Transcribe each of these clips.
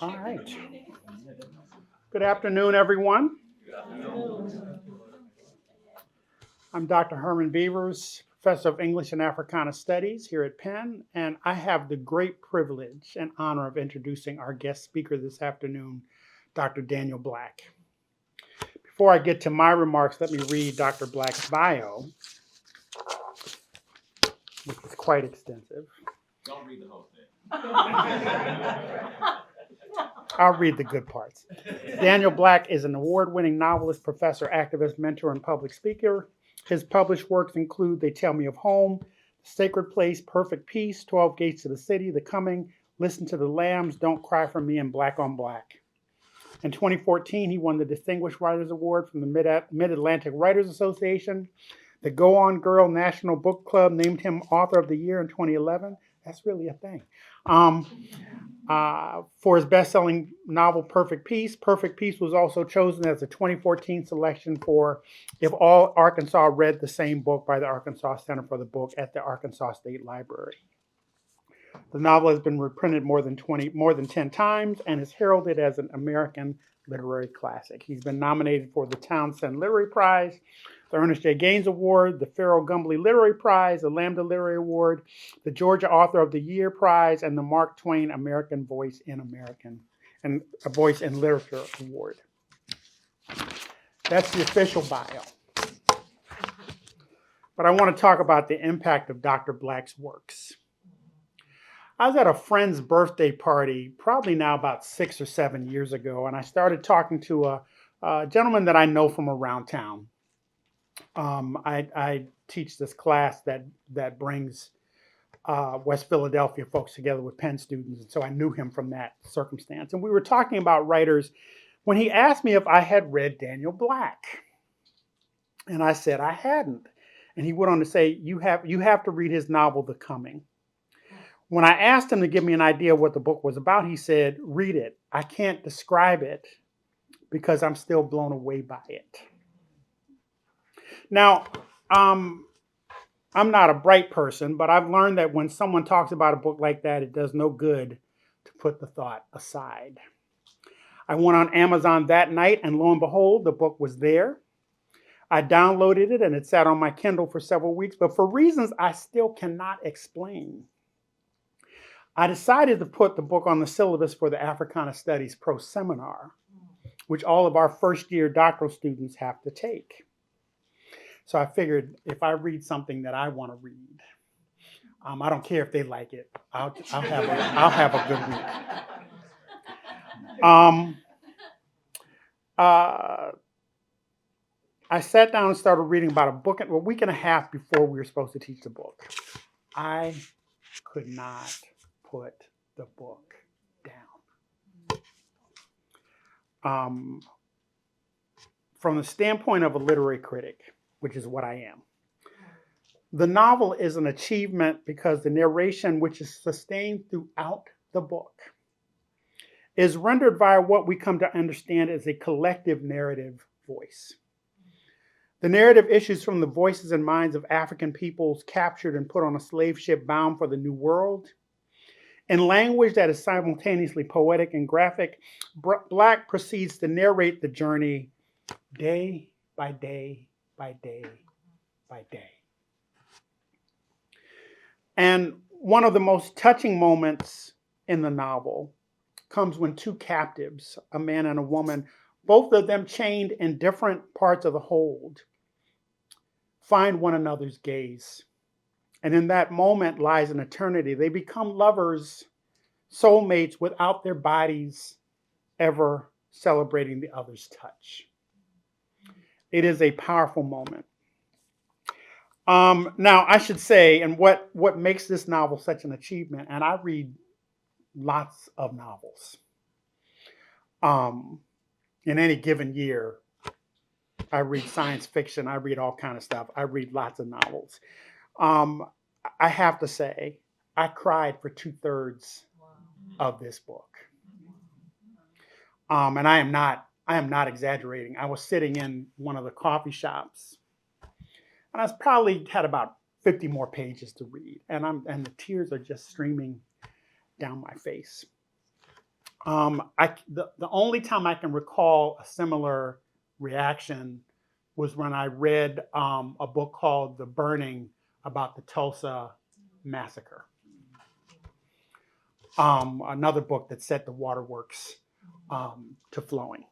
All right. Good afternoon, everyone. I'm Dr. Herman Beavers, Professor of English and Africana Studies here at Penn, and I have the great privilege and honor of introducing our guest speaker this afternoon, Dr. Daniel Black. Before I get to my remarks, let me read Dr. Black's bio, which is quite extensive. Don't read the whole thing. I'll read the good parts. Daniel Black is an award-winning novelist, professor, activist, mentor, and public speaker. His published works include They Tell Me of Home, Sacred Place, Perfect Peace, 12 Gates to the City, The Coming, Listen to the Lambs, Don't Cry for Me, and Black on Black. In 2014, he won the Distinguished Writers Award from the Mid-Atlantic Writers Association. The Go On Girl National Book Club named him Author of the Year in 2011. That's really a thing. For his best-selling novel, Perfect Peace. Perfect Peace was also chosen as a 2014 selection for If All Arkansas Read the Same Book by the Arkansas Center for the Book at the Arkansas State Library. The novel has been reprinted more than 10 times and is heralded as an American literary classic. He's been nominated for the Townsend Literary Prize, the Ernest J. Gaines Award, the Farrell Gumbley Literary Prize, the Lambda Literary Award, the Georgia Author of the Year Prize, and the Mark Twain American Voice in Literature Award. That's the official bio. But I want to talk about the impact of Dr. Black's works. I was at a friend's birthday party, probably now about 6 or 7 years ago, and I started talking to a gentleman that I know from around town. I teach this class that brings West Philadelphia folks together with Penn students, and so I knew him from that circumstance. And we were talking about writers when he asked me if I had read Daniel Black, and I said I hadn't. And he went on to say, "You have to read his novel, The Coming." When I asked him to give me an idea of what the book was about, he said, "Read it. I can't describe it because I'm still blown away by it." Now, I'm not a bright person, but I've learned that when someone talks about a book like that, it does no good to put the thought aside. I went on Amazon that night, and lo and behold, the book was there. I downloaded it, and it sat on my Kindle for several weeks, but for reasons I still cannot explain, I decided to put the book on the syllabus for the Africana Studies Pro Seminar, which all of our first-year doctoral students have to take. So I figured if I read something that I want to read, I don't care if they like it. I'll have a good week. I sat down and started reading about a week and a half before we were supposed to teach the book. I could not put the book down. From the standpoint of a literary critic, which is what I am, the novel is an achievement because the narration, which is sustained throughout the book, is rendered via what we come to understand as a collective narrative voice. The narrative issues from the voices and minds of African peoples captured and put on a slave ship bound for the New World. In language that is simultaneously poetic and graphic, Black proceeds to narrate the journey day by day by day by day. And one of the most touching moments in the novel comes when two captives, a man and a woman, both of them chained in different parts of the hold, find one another's gaze. And in that moment lies an eternity. They become lovers, soulmates, without their bodies ever celebrating the other's touch. It is a powerful moment. Now, I should say, and what makes this novel such an achievement, and I read lots of novels. In any given year, I read science fiction, I read all kind of stuff. I read lots of novels. I have to say, I cried for 2/3 of this book. And I am not exaggerating. I was sitting in one of the coffee shops, and I probably had about 50 more pages to read, and the tears are just streaming down my face. The only time I can recall a similar reaction was when I read a book called The Burning about the Tulsa massacre. Another book that set the waterworks to flowing.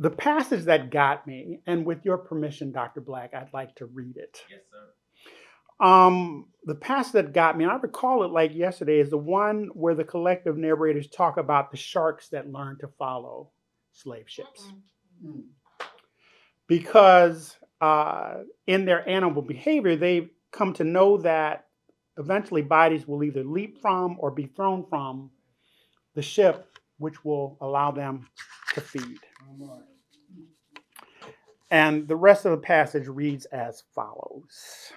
The passage that got me, and with your permission, Dr. Black, I'd like to read it. Yes, sir. The passage that got me, and I recall it like yesterday, is the one where the collective narrators talk about the sharks that learn to follow slave ships. Because in their animal behavior, they've come to know that eventually bodies will either leap from or be thrown from the ship, which will allow them to feed. And the rest of the passage reads as follows.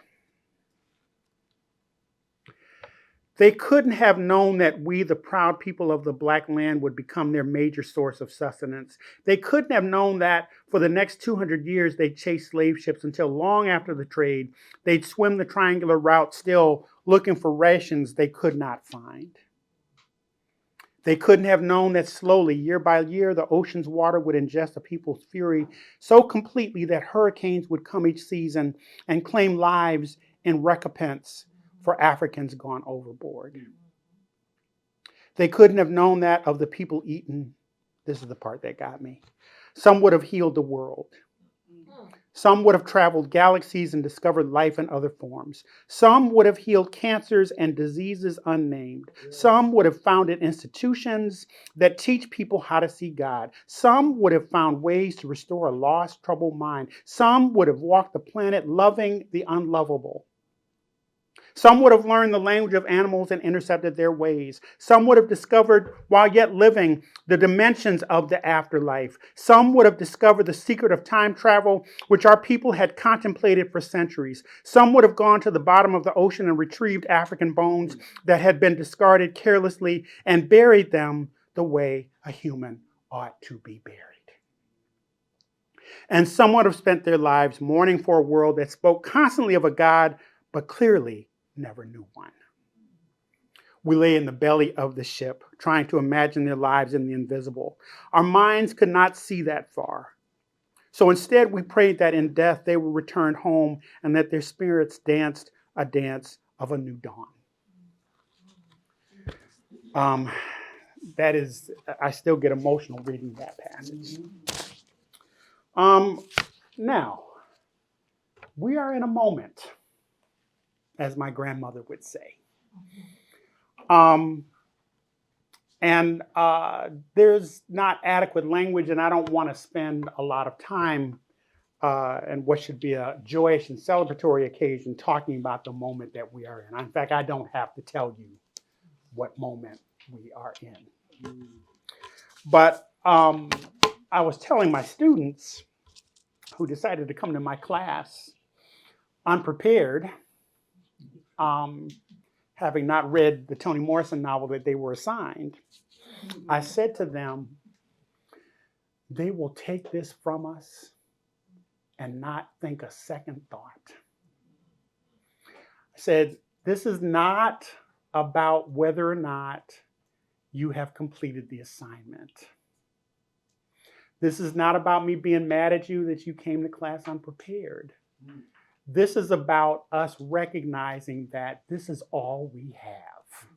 They couldn't have known that we, the proud people of the black land, would become their major source of sustenance. They couldn't have known that for the next 200 years they'd chase slave ships until long after the trade. They'd swim the triangular route still looking for rations they could not find. They couldn't have known that slowly, year by year, the ocean's water would ingest a people's fury so completely that hurricanes would come each season and claim lives in recompense for Africans gone overboard. They couldn't have known that of the people eaten. This is the part that got me. Some would have healed the world. Some would have traveled galaxies and discovered life in other forms. Some would have healed cancers and diseases unnamed. Some would have founded institutions that teach people how to see God. Some would have found ways to restore a lost, troubled mind. Some would have walked the planet loving the unlovable. Some would have learned the language of animals and intercepted their ways. Some would have discovered, while yet living, the dimensions of the afterlife. Some would have discovered the secret of time travel, which our people had contemplated for centuries. Some would have gone to the bottom of the ocean and retrieved African bones that had been discarded carelessly and buried them the way a human ought to be buried. And some would have spent their lives mourning for a world that spoke constantly of a God, but clearly never knew one. We lay in the belly of the ship, trying to imagine their lives in the invisible. Our minds could not see that far. So instead, we prayed that in death they would return home and that their spirits danced a dance of a new dawn. I still get emotional reading that passage. Now, we are in a moment, as my grandmother would say. There's not adequate language, and I don't want to spend a lot of time and what should be a joyous and celebratory occasion talking about the moment that we are in. In fact, I don't have to tell you what moment we are in. But I was telling my students who decided to come to my class unprepared, having not read the Toni Morrison novel that they were assigned, I said to them, they will take this from us and not think a second thought. I said, this is not about whether or not you have completed the assignment. This is not about me being mad at you that you came to class unprepared. This is about us recognizing that this is all we have.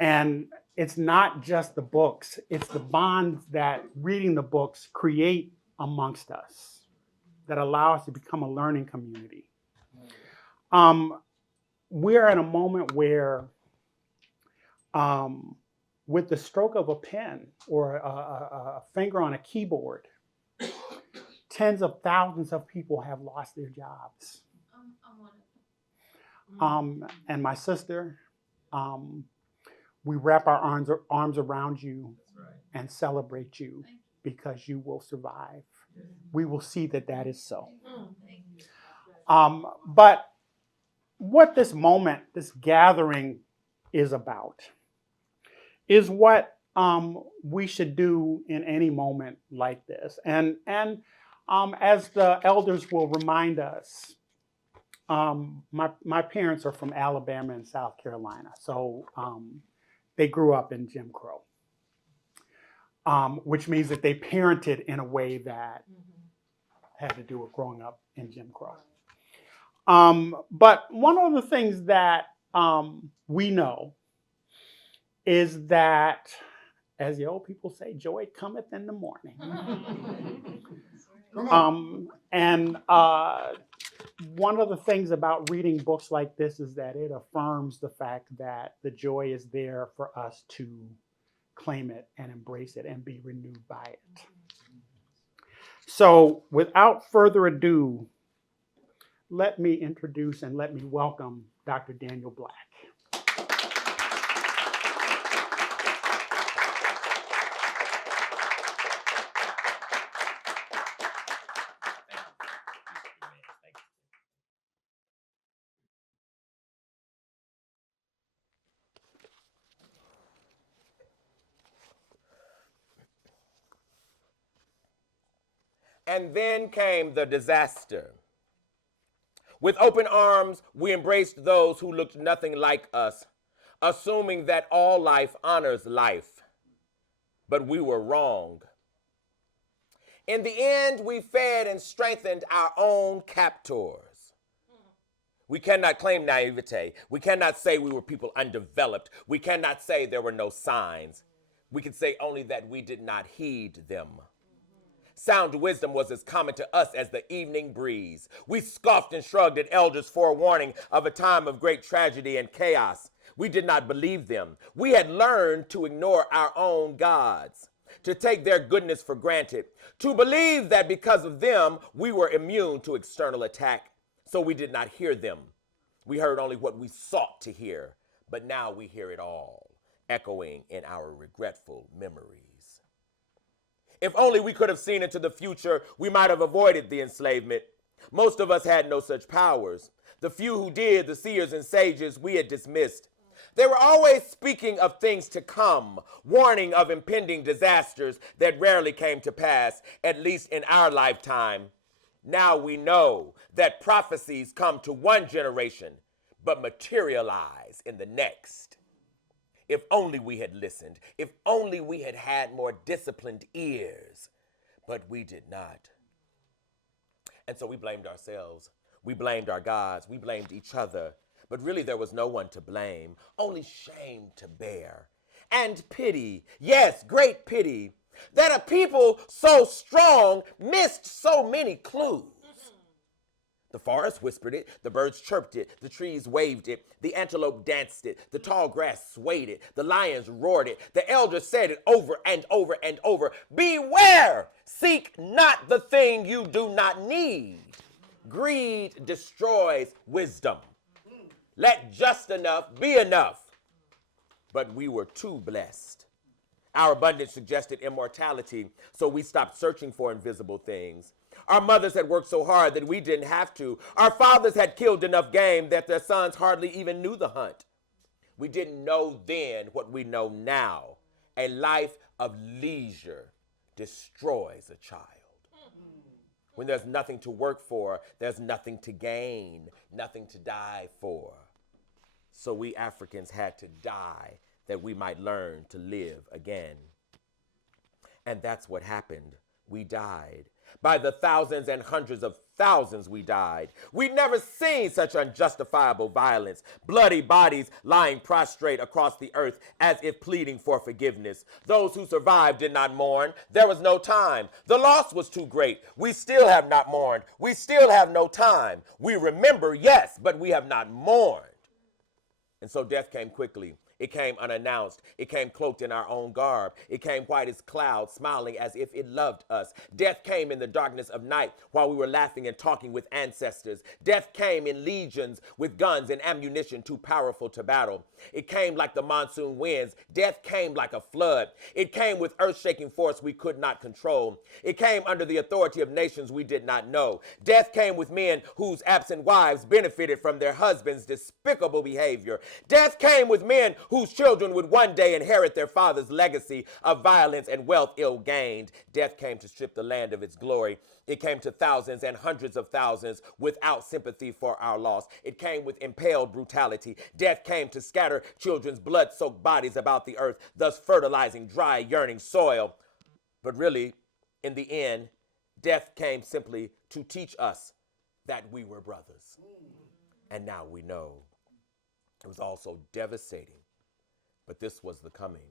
And it's not just the books, it's the bonds that reading the books create amongst us that allow us to become a learning community. We're in a moment where, with the stroke of a pen or a finger on a keyboard, tens of thousands of people have lost their jobs. And my sister, we wrap our arms around you and celebrate you because you will survive. We will see that that is so. But what this moment, this gathering is about, is what we should do in any moment like this. And as the elders will remind us, My parents are from Alabama and South Carolina, so they grew up in Jim Crow, which means that they parented in a way that had to do with growing up in Jim Crow. But one of the things that we know is that, as the old people say, joy cometh in the morning. And one of the things about reading books like this is that it affirms the fact that the joy is there for us to claim it and embrace it and be renewed by it. So without further ado, let me introduce and let me welcome Dr. Daniel Black. And then came the disaster. With open arms, we embraced those who looked nothing like us, assuming that all life honors life. But we were wrong. In the end, we fed and strengthened our own captors. We cannot claim naivete. We cannot say we were people undeveloped. We cannot say there were no signs. We can say only that we did not heed them. Sound wisdom was as common to us as the evening breeze. We scoffed and shrugged at elders' forewarning of a time of great tragedy and chaos. We did not believe them. We had learned to ignore our own gods, to take their goodness for granted, to believe that because of them, we were immune to external attack. So we did not hear them. We heard only what we sought to hear, but now we hear it all, echoing in our regretful memories. If only we could have seen into the future, we might have avoided the enslavement. Most of us had no such powers. The few who did, the seers and sages, we had dismissed. They were always speaking of things to come, warning of impending disasters that rarely came to pass, at least in our lifetime. Now we know that prophecies come to one generation, but materialize in the next. If only we had listened. If only we had had more disciplined ears. But we did not. And so we blamed ourselves. We blamed our gods. We blamed each other. But really there was no one to blame, only shame to bear. And pity, yes, great pity, that a people so strong missed so many clues. The forest whispered it, the birds chirped it, the trees waved it, the antelope danced it, the tall grass swayed it, the lions roared it, the elders said it over and over and over. Beware! Seek not the thing you do not need. Greed destroys wisdom. Let just enough be enough. But we were too blessed. Our abundance suggested immortality, so we stopped searching for invisible things. Our mothers had worked so hard that we didn't have to. Our fathers had killed enough game that their sons hardly even knew the hunt. We didn't know then what we know now. A life of leisure destroys a child. When there's nothing to work for, there's nothing to gain, nothing to die for. So we Africans had to die that we might learn to live again. And that's what happened. We died. By the thousands and hundreds of thousands we died. We'd never seen such unjustifiable violence. Bloody bodies lying prostrate across the earth as if pleading for forgiveness. Those who survived did not mourn. There was no time. The loss was too great. We still have not mourned. We still have no time. We remember, yes, but we have not mourned. And so death came quickly. It came unannounced. It came cloaked in our own garb. It came white as clouds, smiling as if it loved us. Death came in the darkness of night while we were laughing and talking with ancestors. Death came in legions with guns and ammunition too powerful to battle. It came like the monsoon winds. Death came like a flood. It came with earth-shaking force we could not control. It came under the authority of nations we did not know. Death came with men whose absent wives benefited from their husbands' despicable behavior. Death came with men whose children would one day inherit their father's legacy of violence and wealth ill-gained. Death came to strip the land of its glory. It came to thousands and hundreds of thousands without sympathy for our loss. It came with impaled brutality. Death came to scatter children's blood-soaked bodies about the earth, thus fertilizing dry, yearning soil. But really, in the end, death came simply to teach us that we were brothers. And now we know. It was also devastating, but this was the coming.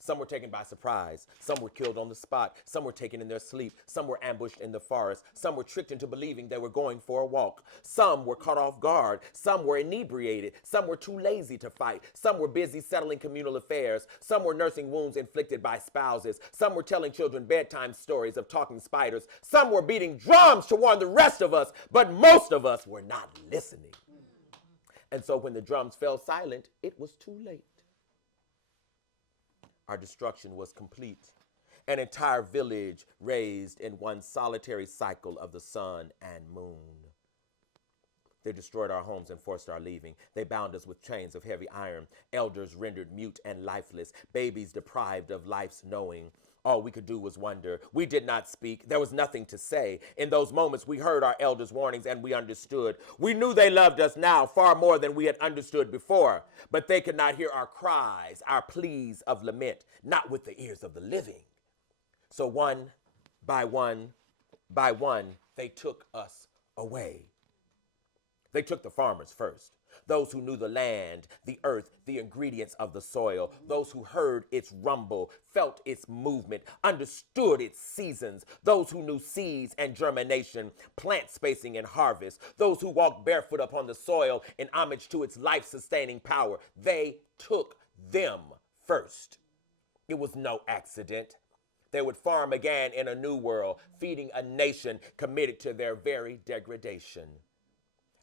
Some were taken by surprise. Some were killed on the spot. Some were taken in their sleep. Some were ambushed in the forest. Some were tricked into believing they were going for a walk. Some were caught off guard. Some were inebriated. Some were too lazy to fight. Some were busy settling communal affairs. Some were nursing wounds inflicted by spouses. Some were telling children bedtime stories of talking spiders. Some were beating drums to warn the rest of us, but most of us were not listening. And so when the drums fell silent, it was too late. Our destruction was complete. An entire village raised in one solitary cycle of the sun and moon. They destroyed our homes and forced our leaving. They bound us with chains of heavy iron. Elders rendered mute and lifeless. Babies deprived of life's knowing. All we could do was wonder. We did not speak. There was nothing to say. In those moments, we heard our elders' warnings and we understood. We knew they loved us now far more than we had understood before. But they could not hear our cries, our pleas of lament, not with the ears of the living. So one by one, they took us away. They took the farmers first. Those who knew the land, the earth, the ingredients of the soil. Those who heard its rumble, felt its movement, understood its seasons. Those who knew seeds and germination, plant spacing and harvest. Those who walked barefoot upon the soil in homage to its life-sustaining power. They took them first. It was no accident. They would farm again in a new world, feeding a nation committed to their very degradation.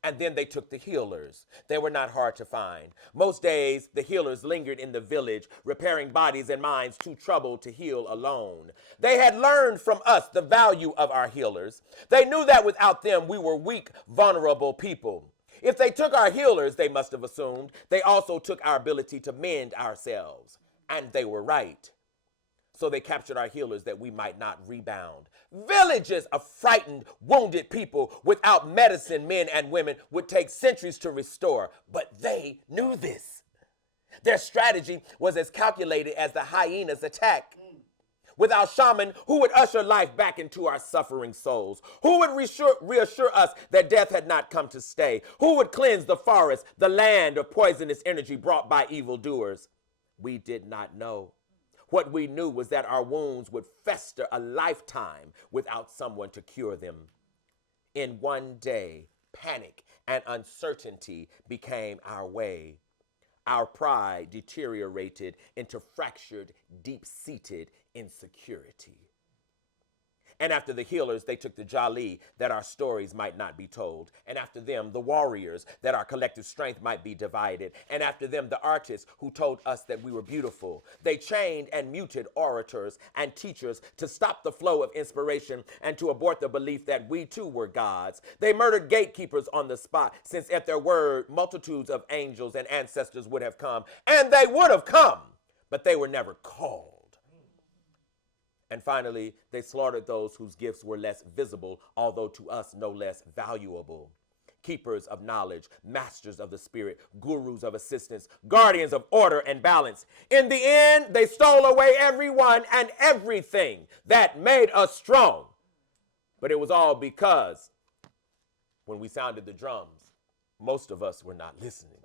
And then they took the healers. They were not hard to find. Most days, the healers lingered in the village, repairing bodies and minds too troubled to heal alone. They had learned from us the value of our healers. They knew that without them, we were weak, vulnerable people. If they took our healers, they must have assumed, they also took our ability to mend ourselves. And they were right. So they captured our healers that we might not rebound. Villages of frightened, wounded people without medicine, men and women, would take centuries to restore. But they knew this. Their strategy was as calculated as the hyena's attack. With our shaman, who would usher life back into our suffering souls? Who would reassure us that death had not come to stay? Who would cleanse the forest, the land of poisonous energy brought by evildoers? We did not know. What we knew was that our wounds would fester a lifetime without someone to cure them. In one day, panic and uncertainty became our way. Our pride deteriorated into fractured, deep-seated insecurity. And after the healers, they took the Jali, that our stories might not be told. And after them, the warriors, that our collective strength might be divided. And after them, the artists who told us that we were beautiful. They chained and muted orators and teachers to stop the flow of inspiration and to abort the belief that we too were gods. They murdered gatekeepers on the spot, since at their word, multitudes of angels and ancestors would have come. And they would have come, but they were never called. And finally, they slaughtered those whose gifts were less visible, although to us no less valuable. Keepers of knowledge, masters of the spirit, gurus of assistance, guardians of order and balance. In the end, they stole away everyone and everything that made us strong. But it was all because when we sounded the drums, most of us were not listening.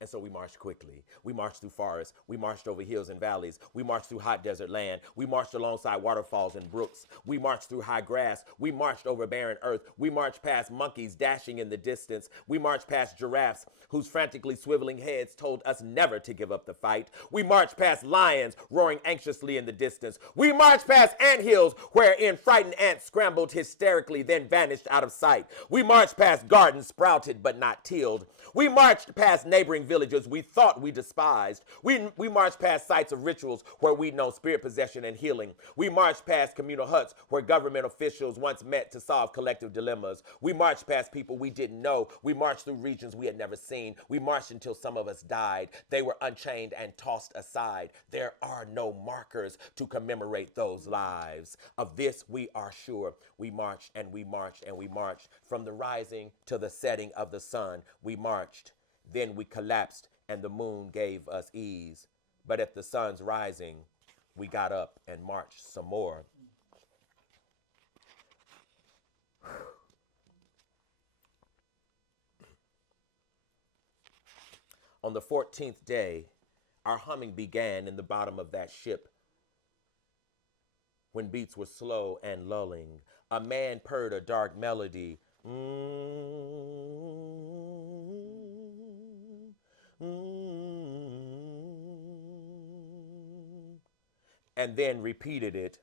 And so we marched quickly. We marched through forests. We marched over hills and valleys. We marched through hot desert land. We marched alongside waterfalls and brooks. We marched through high grass. We marched over barren earth. We marched past monkeys dashing in the distance. We marched past giraffes whose frantically swiveling heads told us never to give up the fight. We marched past lions roaring anxiously in the distance. We marched past anthills wherein frightened ants scrambled hysterically, then vanished out of sight. We marched past gardens sprouted but not tilled. We marched past neighboring villages we thought we despised. We marched past sites of rituals where we'd known spirit possession and healing. We marched past communal huts where government officials once met to solve collective dilemmas. We marched past people we didn't know. We marched through regions we had never seen. We marched until some of us died. They were unchained and tossed aside. There are no markers to commemorate those lives. Of this we are sure. We marched and we marched and we marched from the rising to the setting of the sun. We marched, then we collapsed, and the moon gave us ease. But at the sun's rising, we got up and marched some more. On the 14th day, our humming began in the bottom of that ship. When beats were slow and lulling, a man purred a dark melody. And then repeated it.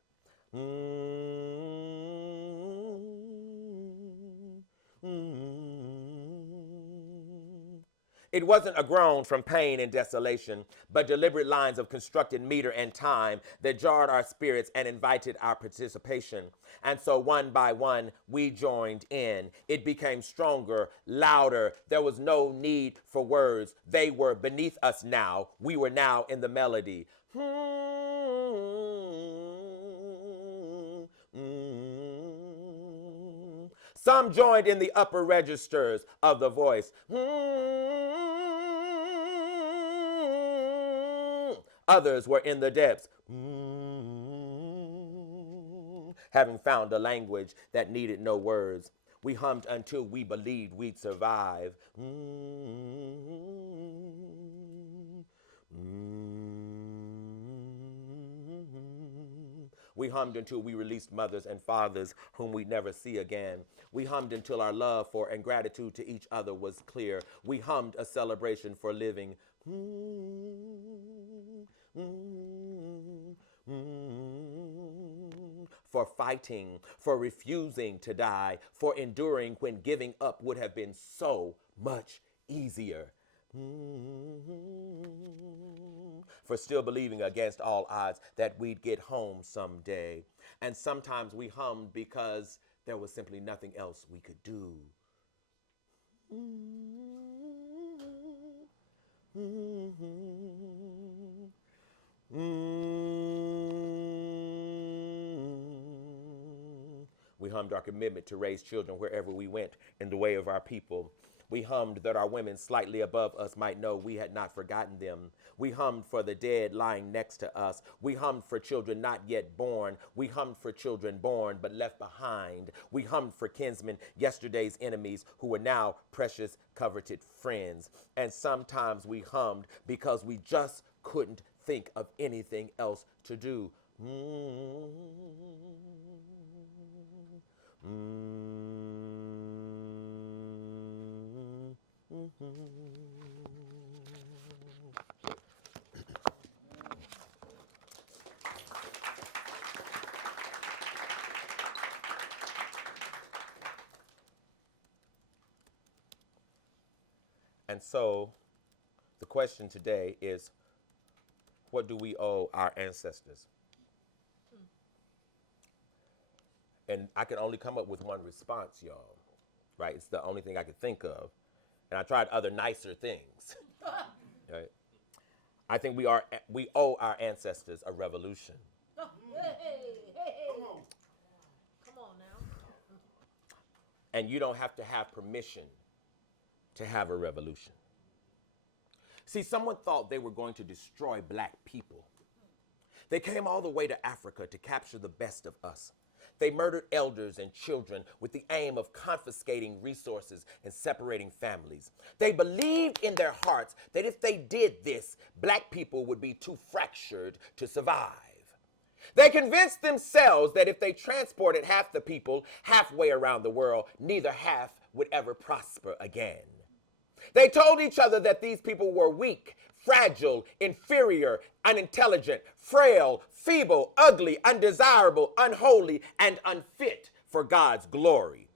It wasn't a groan from pain and desolation, but deliberate lines of constructed meter and time that jarred our spirits and invited our participation. And so one by one, we joined in. It became stronger, louder. There was no need for words. They were beneath us now. We were now in the melody. Some joined in the upper registers of the voice. Others were in the depths, having found a language that needed no words. We hummed until we believed we'd survive. We hummed until we released mothers and fathers whom we'd never see again. We hummed until our love for and gratitude to each other was clear. We hummed a celebration for living. For fighting, for refusing to die, for enduring when giving up would have been so much easier. For still believing against all odds that we'd get home someday. And sometimes we hummed because there was simply nothing else we could do. We hummed our commitment to raise children wherever we went in the way of our people. We hummed that our women slightly above us might know we had not forgotten them. We hummed for the dead lying next to us. We hummed for children not yet born. We hummed for children born but left behind. We hummed for kinsmen, yesterday's enemies, who were now precious, coveted friends. And sometimes we hummed because we just couldn't think of anything else to do. And so the question today is, what do we owe our ancestors? And I could only come up with one response, y'all, right? It's the only thing I could think of. And I tried other nicer things, right? I think we owe our ancestors a revolution. Come on now. And you don't have to have permission to have a revolution. See, someone thought they were going to destroy black people. They came all the way to Africa to capture the best of us. They murdered elders and children with the aim of confiscating resources and separating families. They believed in their hearts that if they did this, black people would be too fractured to survive. They convinced themselves that if they transported half the people halfway around the world, neither half would ever prosper again. They told each other that these people were weak, fragile, inferior, unintelligent, frail, feeble, ugly, undesirable, unholy, and unfit for God's glory.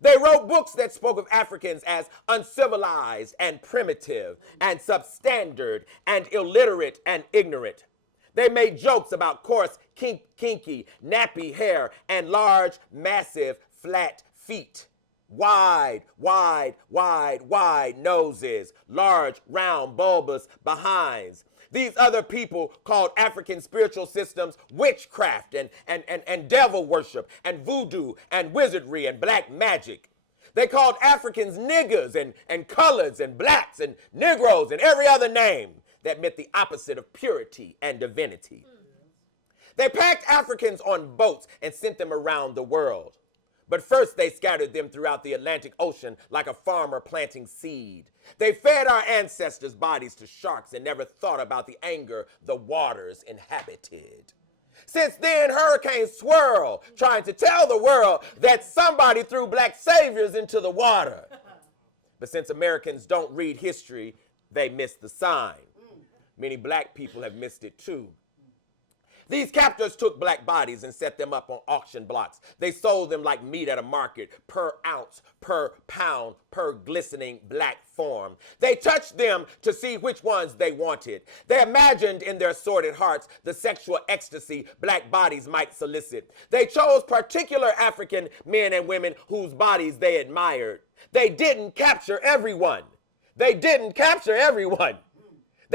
They wrote books that spoke of Africans as uncivilized and primitive and substandard and illiterate and ignorant. They made jokes about coarse, kinky, nappy hair and large, massive, flat feet. Wide noses, large, round, bulbous behinds. These other people called African spiritual systems witchcraft and devil worship and voodoo and wizardry and black magic. They called Africans niggers and coloreds and blacks and Negroes and every other name that meant the opposite of purity and divinity. They packed Africans on boats and sent them around the world. But first they scattered them throughout the Atlantic Ocean like a farmer planting seed. They fed our ancestors' bodies to sharks and never thought about the anger the waters inhabited. Since then, hurricanes swirl, trying to tell the world that somebody threw black saviors into the water. But since Americans don't read history, they miss the sign. Many black people have missed it too. These captors took black bodies and set them up on auction blocks. They sold them like meat at a market, per ounce, per pound, per glistening black form. They touched them to see which ones they wanted. They imagined in their sordid hearts the sexual ecstasy black bodies might solicit. They chose particular African men and women whose bodies they admired. They didn't capture everyone. They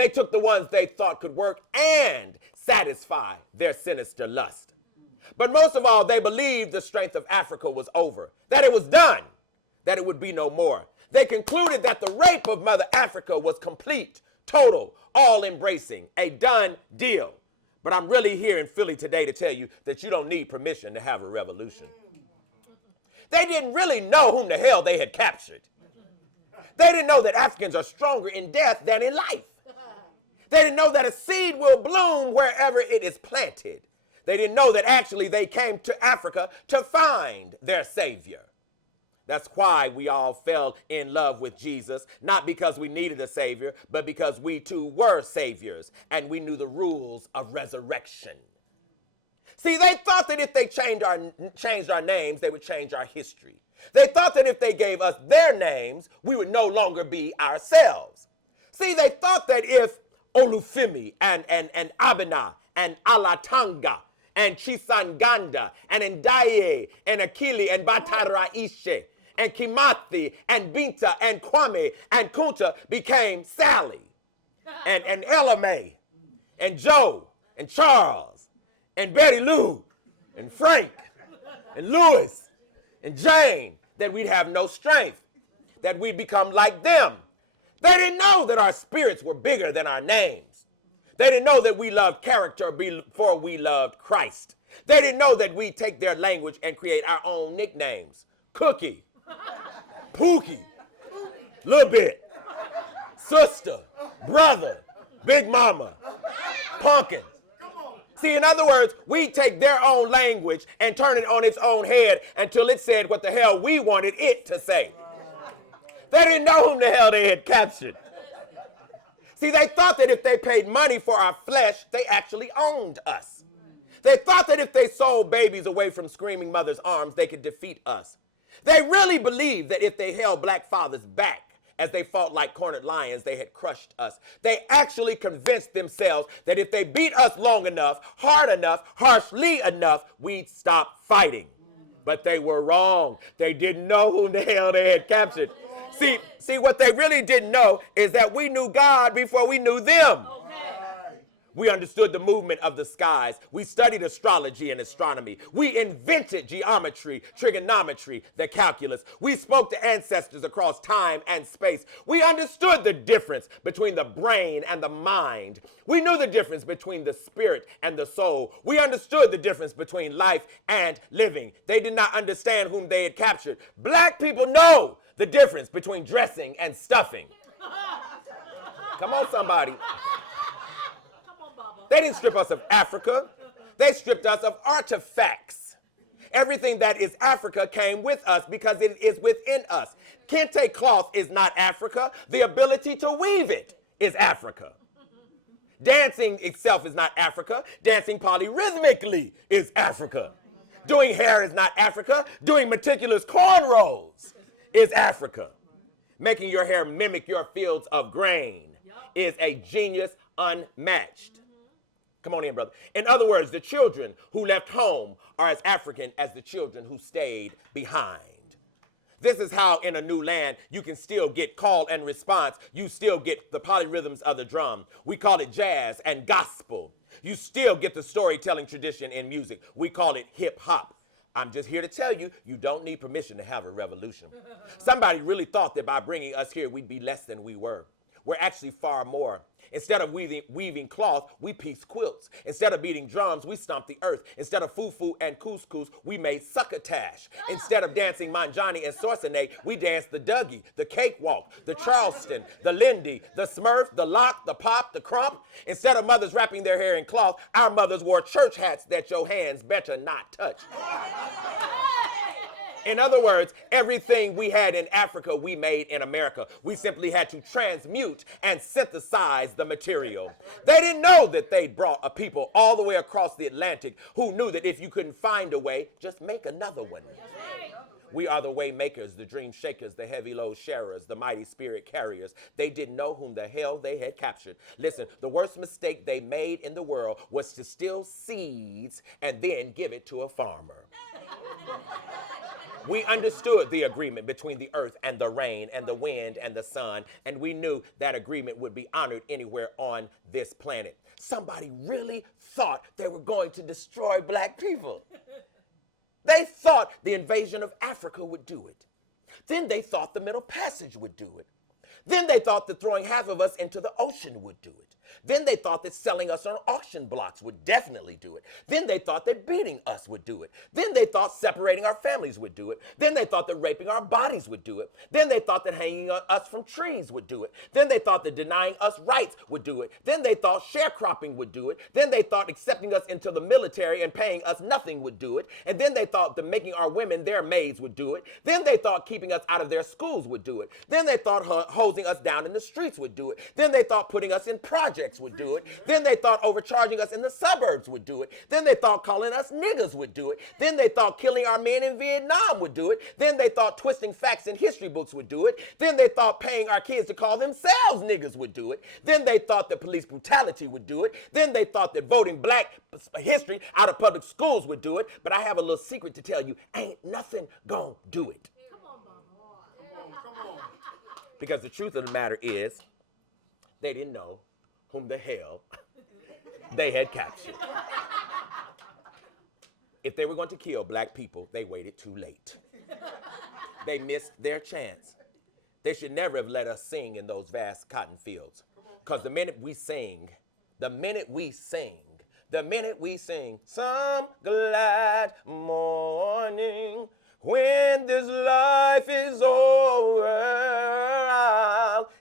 took the ones they thought could work and satisfy their sinister lust. But most of all, they believed the strength of Africa was over, that it was done, that it would be no more. They concluded that the rape of Mother Africa was complete, total, all-embracing, a done deal. But I'm really here in Philly today to tell you that you don't need permission to have a revolution. They didn't really know whom the hell they had captured. They didn't know that Africans are stronger in death than in life. They didn't know that a seed will bloom wherever it is planted. They didn't know that actually they came to Africa to find their Savior. That's why we all fell in love with Jesus, not because we needed a Savior, but because we too were Saviors, and we knew the rules of resurrection. See, they thought that if they changed our names, they would change our history. They thought that if they gave us their names, we would no longer be ourselves. See, they thought that if Olufemi and Abena and Alatanga and Chisanganda and Ndaye and Akili and Bataraishe and Kimathi and Binta and Kwame and Kunta became Sally and Elame and Joe and Charles and Betty Lou and Frank and Louis and Jane, that we'd have no strength, that we'd become like them. They didn't know that our spirits were bigger than our names. They didn't know that we loved character before we loved Christ. They didn't know that we take their language and create our own nicknames. Cookie, Pookie, Little Bit, Sister, Brother, Big Mama, Pumpkin. See, in other words, we take their own language and turn it on its own head until it said what the hell we wanted it to say. They didn't know whom the hell they had captured. See, they thought that if they paid money for our flesh, they actually owned us. They thought that if they sold babies away from screaming mothers' arms, they could defeat us. They really believed that if they held black fathers back as they fought like cornered lions, they had crushed us. They actually convinced themselves that if they beat us long enough, hard enough, harshly enough, we'd stop fighting. But they were wrong. They didn't know whom the hell they had captured. See, what they really didn't know is that we knew God before we knew them. We understood the movement of the skies. We studied astrology and astronomy. We invented geometry, trigonometry, the calculus. We spoke to ancestors across time and space. We understood the difference between the brain and the mind. We knew the difference between the spirit and the soul. We understood the difference between life and living. They did not understand whom they had captured. Black people know the difference between dressing and stuffing. Come on, somebody. They didn't strip us of Africa. They stripped us of artifacts. Everything that is Africa came with us because it is within us. Kente cloth is not Africa. The ability to weave it is Africa. Dancing itself is not Africa. Dancing polyrhythmically is Africa. Doing hair is not Africa. Doing meticulous cornrows is Africa. Making your hair mimic your fields of grain is a genius unmatched. Come on in, brother. In other words, the children who left home are as African as the children who stayed behind. This is how in a new land you can still get call and response. You still get the polyrhythms of the drum. We call it jazz and gospel. You still get the storytelling tradition in music. We call it hip hop. I'm just here to tell you, you don't need permission to have a revolution. Somebody really thought that by bringing us here, we'd be less than we were. We're actually far more. Instead of weaving cloth, we pieced quilts. Instead of beating drums, we stomped the earth. Instead of fufu and couscous, we made succotash. Instead of dancing manjani and sorcenet, we danced the Dougie, the cakewalk, the Charleston, the Lindy, the Smurf, the lock, the pop, the crump. Instead of mothers wrapping their hair in cloth, our mothers wore church hats that your hands better not touch. In other words, everything we had in Africa, we made in America. We simply had to transmute and synthesize the material. They didn't know that they'd brought a people all the way across the Atlantic who knew that if you couldn't find a way, just make another one. We are the way makers, the dream shakers, the heavy load sharers, the mighty spirit carriers. They didn't know whom the hell they had captured. Listen, the worst mistake they made in the world was to steal seeds and then give it to a farmer. We understood the agreement between the earth and the rain and the wind and the sun, and we knew that agreement would be honored anywhere on this planet. Somebody really thought they were going to destroy black people. They thought the invasion of Africa would do it. Then they thought the Middle Passage would do it. Then they thought that throwing half of us into the ocean would do it. Then they thought that selling us on auction blocks would definitely do it. Then they thought that beating us would do it. Then they thought separating our families would do it. Then they thought that raping our bodies would do it. Then they thought that hanging us from trees would do it. Then they thought that denying us rights would do it. Then they thought sharecropping would do it. Then they thought accepting us into the military and paying us nothing would do it. And then they thought that making our women their maids would do it. Then they thought keeping us out of their schools would do it. Then they thought hosing us down in the streets would do it. Then they thought putting us in projects would do it. Then they thought overcharging us in the suburbs would do it. Then they thought calling us niggas would do it. Then they thought killing our men in Vietnam would do it. Then they thought twisting facts in history books would do it. Then they thought paying our kids to call themselves niggas would do it. Then they thought that police brutality would do it. Then they thought that voting black history out of public schools would do it. But I have a little secret to tell you, ain't nothing gonna do it. Because the truth of the matter is, they didn't know whom the hell they had captured. If they were going to kill black people, they waited too late. They missed their chance. They should never have let us sing in those vast cotton fields. Because the minute we sing, some glad morning, when this life is over,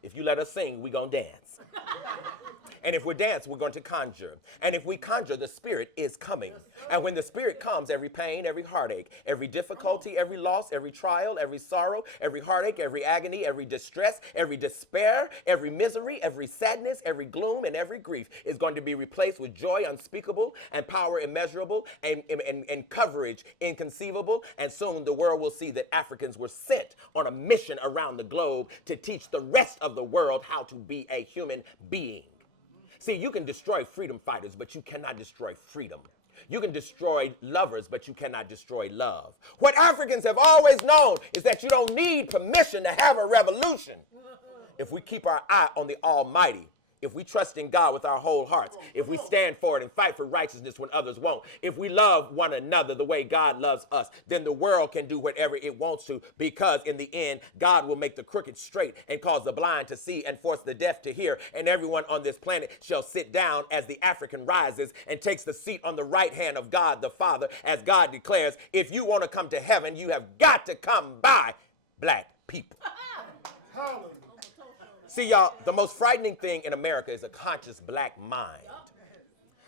if you let us sing, we gonna dance. And if we dance, we're going to conjure. And if we conjure, the spirit is coming. And when the spirit comes, every pain, every heartache, every difficulty, every loss, every trial, every sorrow, every heartache, every agony, every distress, every despair, every misery, every sadness, every gloom, and every grief is going to be replaced with joy unspeakable and power immeasurable and coverage inconceivable. And soon the world will see that Africans were sent on a mission around the globe to teach the rest of the world how to be a human being. See, you can destroy freedom fighters, but you cannot destroy freedom. You can destroy lovers, but you cannot destroy love. What Africans have always known is that you don't need permission to have a revolution. If we keep our eye on the Almighty, if we trust in God with our whole hearts, if we stand for it and fight for righteousness when others won't, if we love one another the way God loves us, then the world can do whatever it wants to, because in the end, God will make the crooked straight and cause the blind to see and force the deaf to hear, and everyone on this planet shall sit down as the African rises and takes the seat on the right hand of God the Father, as God declares, if you want to come to heaven, you have got to come by black people. Hallelujah. See, y'all, the most frightening thing in America is a conscious black mind.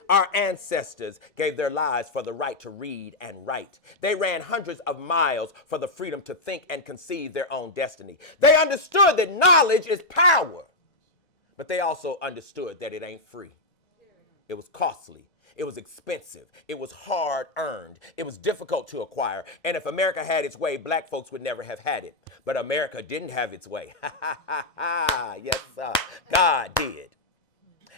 Our ancestors gave their lives for the right to read and write. They ran hundreds of miles for the freedom to think and conceive their own destiny. They understood that knowledge is power, but they also understood that it ain't free. It was costly. It was expensive. It was hard earned. It was difficult to acquire. And if America had its way, black folks would never have had it. But America didn't have its way. Yes, sir. God did.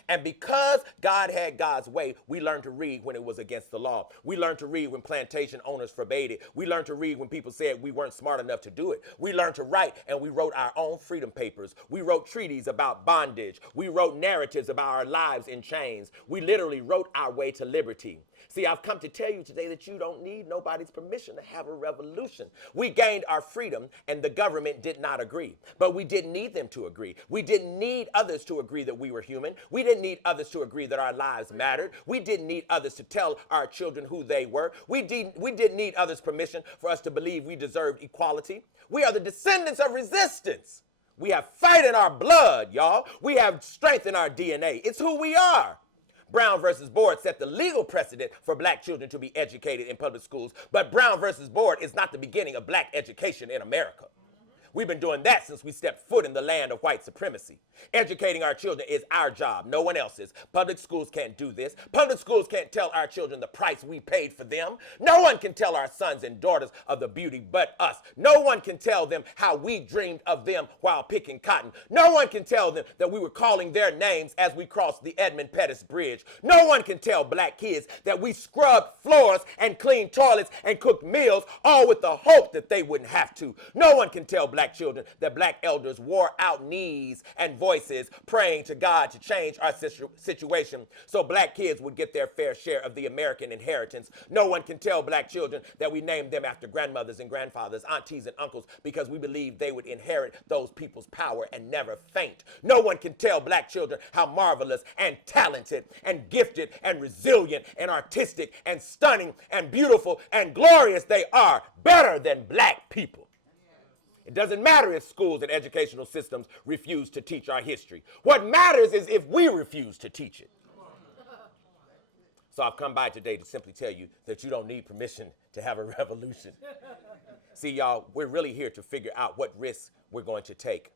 And because God had God's way, we learned to read when it was against the law. We learned to read when plantation owners forbade it. We learned to read when people said we weren't smart enough to do it. We learned to write, and we wrote our own freedom papers. We wrote treaties about bondage. We wrote narratives about our lives in chains. We literally wrote our way to liberty. See, I've come to tell you today that you don't need nobody's permission to have a revolution. We gained our freedom, and the government did not agree. But we didn't need them to agree. We didn't need others to agree that we were human. We didn't need others to agree that our lives mattered. We didn't need others to tell our children who they were. We didn't need others' permission for us to believe we deserved equality. We are the descendants of resistance. We have fight in our blood, y'all. We have strength in our DNA. It's who we are. Brown versus Board set the legal precedent for black children to be educated in public schools, but Brown versus Board is not the beginning of black education in America. We've been doing that since we stepped foot in the land of white supremacy. Educating our children is our job, no one else's. Public schools can't do this. Public schools can't tell our children the price we paid for them. No one can tell our sons and daughters of the beauty but us. No one can tell them how we dreamed of them while picking cotton. No one can tell them that we were calling their names as we crossed the Edmund Pettus Bridge. No one can tell black kids that we scrubbed floors and cleaned toilets and cooked meals, all with the hope that they wouldn't have to. No one can tell black children that black elders wore out knees and voices praying to God to change our situation so black kids would get their fair share of the American inheritance. No one can tell black children that we named them after grandmothers and grandfathers, aunties and uncles, because we believed they would inherit those people's power and never faint. No one can tell black children how marvelous and talented and gifted and resilient and artistic and stunning and beautiful and glorious they are, better than black people. It doesn't matter if schools and educational systems refuse to teach our history. What matters is if we refuse to teach it. So I've come by today to simply tell you that you don't need permission to have a revolution. See, y'all, we're really here to figure out what risks we're going to take,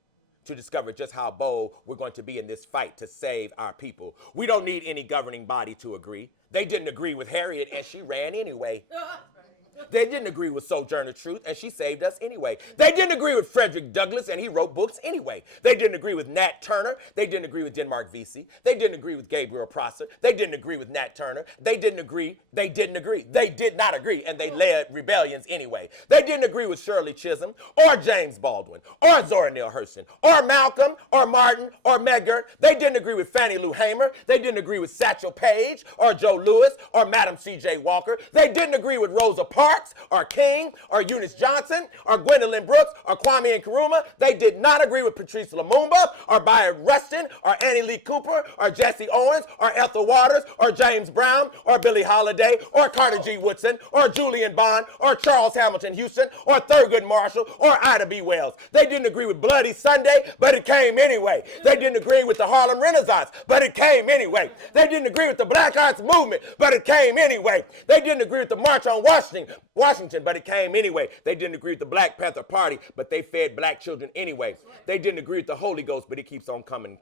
to discover just how bold we're going to be in this fight to save our people. We don't need any governing body to agree. They didn't agree with Harriet, and she ran anyway. They didn't agree with Sojourner Truth, and she saved us anyway. They didn't agree with Frederick Douglass, and he wrote books anyway. They didn't agree with Nat Turner. They didn't agree with Denmark Vesey. They didn't agree with Gabriel Prosser. They didn't agree with Nat Turner. They didn't agree. They didn't agree. They did not agree, and they led rebellions anyway. They didn't agree with Shirley Chisholm or James Baldwin or Zora Neale Hurston or Malcolm or Martin or Medgar. They didn't agree with Fannie Lou Hamer. They didn't agree with Satchel Paige or Joe Louis or Madam C.J. Walker. They didn't agree with Rosa Parks or King or Eunice Johnson or Gwendolyn Brooks or Kwame Nkrumah. They did not agree with Patrice Lumumba or Bayard Rustin or Annie Lee Cooper or Jesse Owens or Ethel Waters or James Brown or Billie Holiday or Carter G. Woodson or Julian Bond or Charles Hamilton Houston or Thurgood Marshall or Ida B. Wells. They didn't agree with Bloody Sunday, but it came anyway. They didn't agree with the Harlem Renaissance, but it came anyway. They didn't agree with the Black Arts Movement, but it came anyway. They didn't agree with the March on Washington, but it came anyway. They didn't agree with the Black Panther Party, but they fed black children anyway. They didn't agree with the Holy Ghost, but it keeps on coming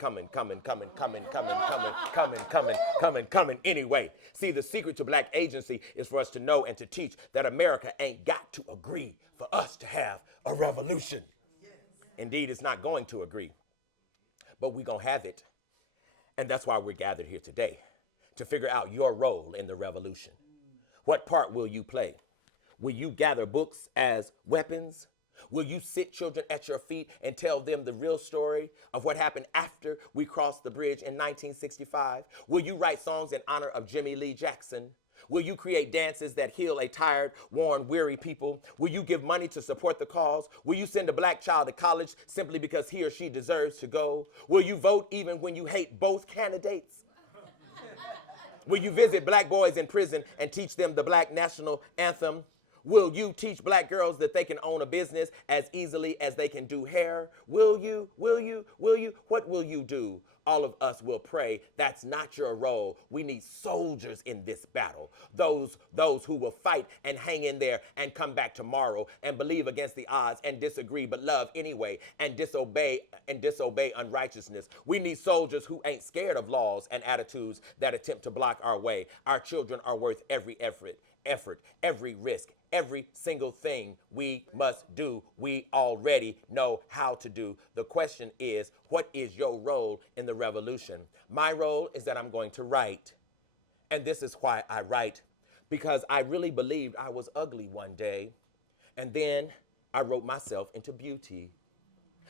anyway. See, the secret to black agency is for us to know and to teach that America ain't got to agree for us to have a revolution. Indeed, it's not going to agree, but we're going to have it. And that's why we're gathered here today, to figure out your role in the revolution. What part will you play? Will you gather books as weapons? Will you sit children at your feet and tell them the real story of what happened after we crossed the bridge in 1965? Will you write songs in honor of Jimmy Lee Jackson? Will you create dances that heal a tired, worn, weary people? Will you give money to support the cause? Will you send a black child to college simply because he or she deserves to go? Will you vote even when you hate both candidates? Will you visit black boys in prison and teach them the black national anthem? Will you teach black girls that they can own a business as easily as they can do hair? Will you? What will you do? all of us will pray. That's not your role. We need soldiers in this battle. Those who will fight and hang in there and come back tomorrow and believe against the odds and disagree but love anyway and disobey unrighteousness. We need soldiers who ain't scared of laws and attitudes that attempt to block our way. Our children are worth every effort, every risk, every single thing we must do, we already know how to do. The question is, what is your role in the revolution? My role is that I'm going to write. And this is why I write, because I really believed I was ugly one day. And then I wrote myself into beauty.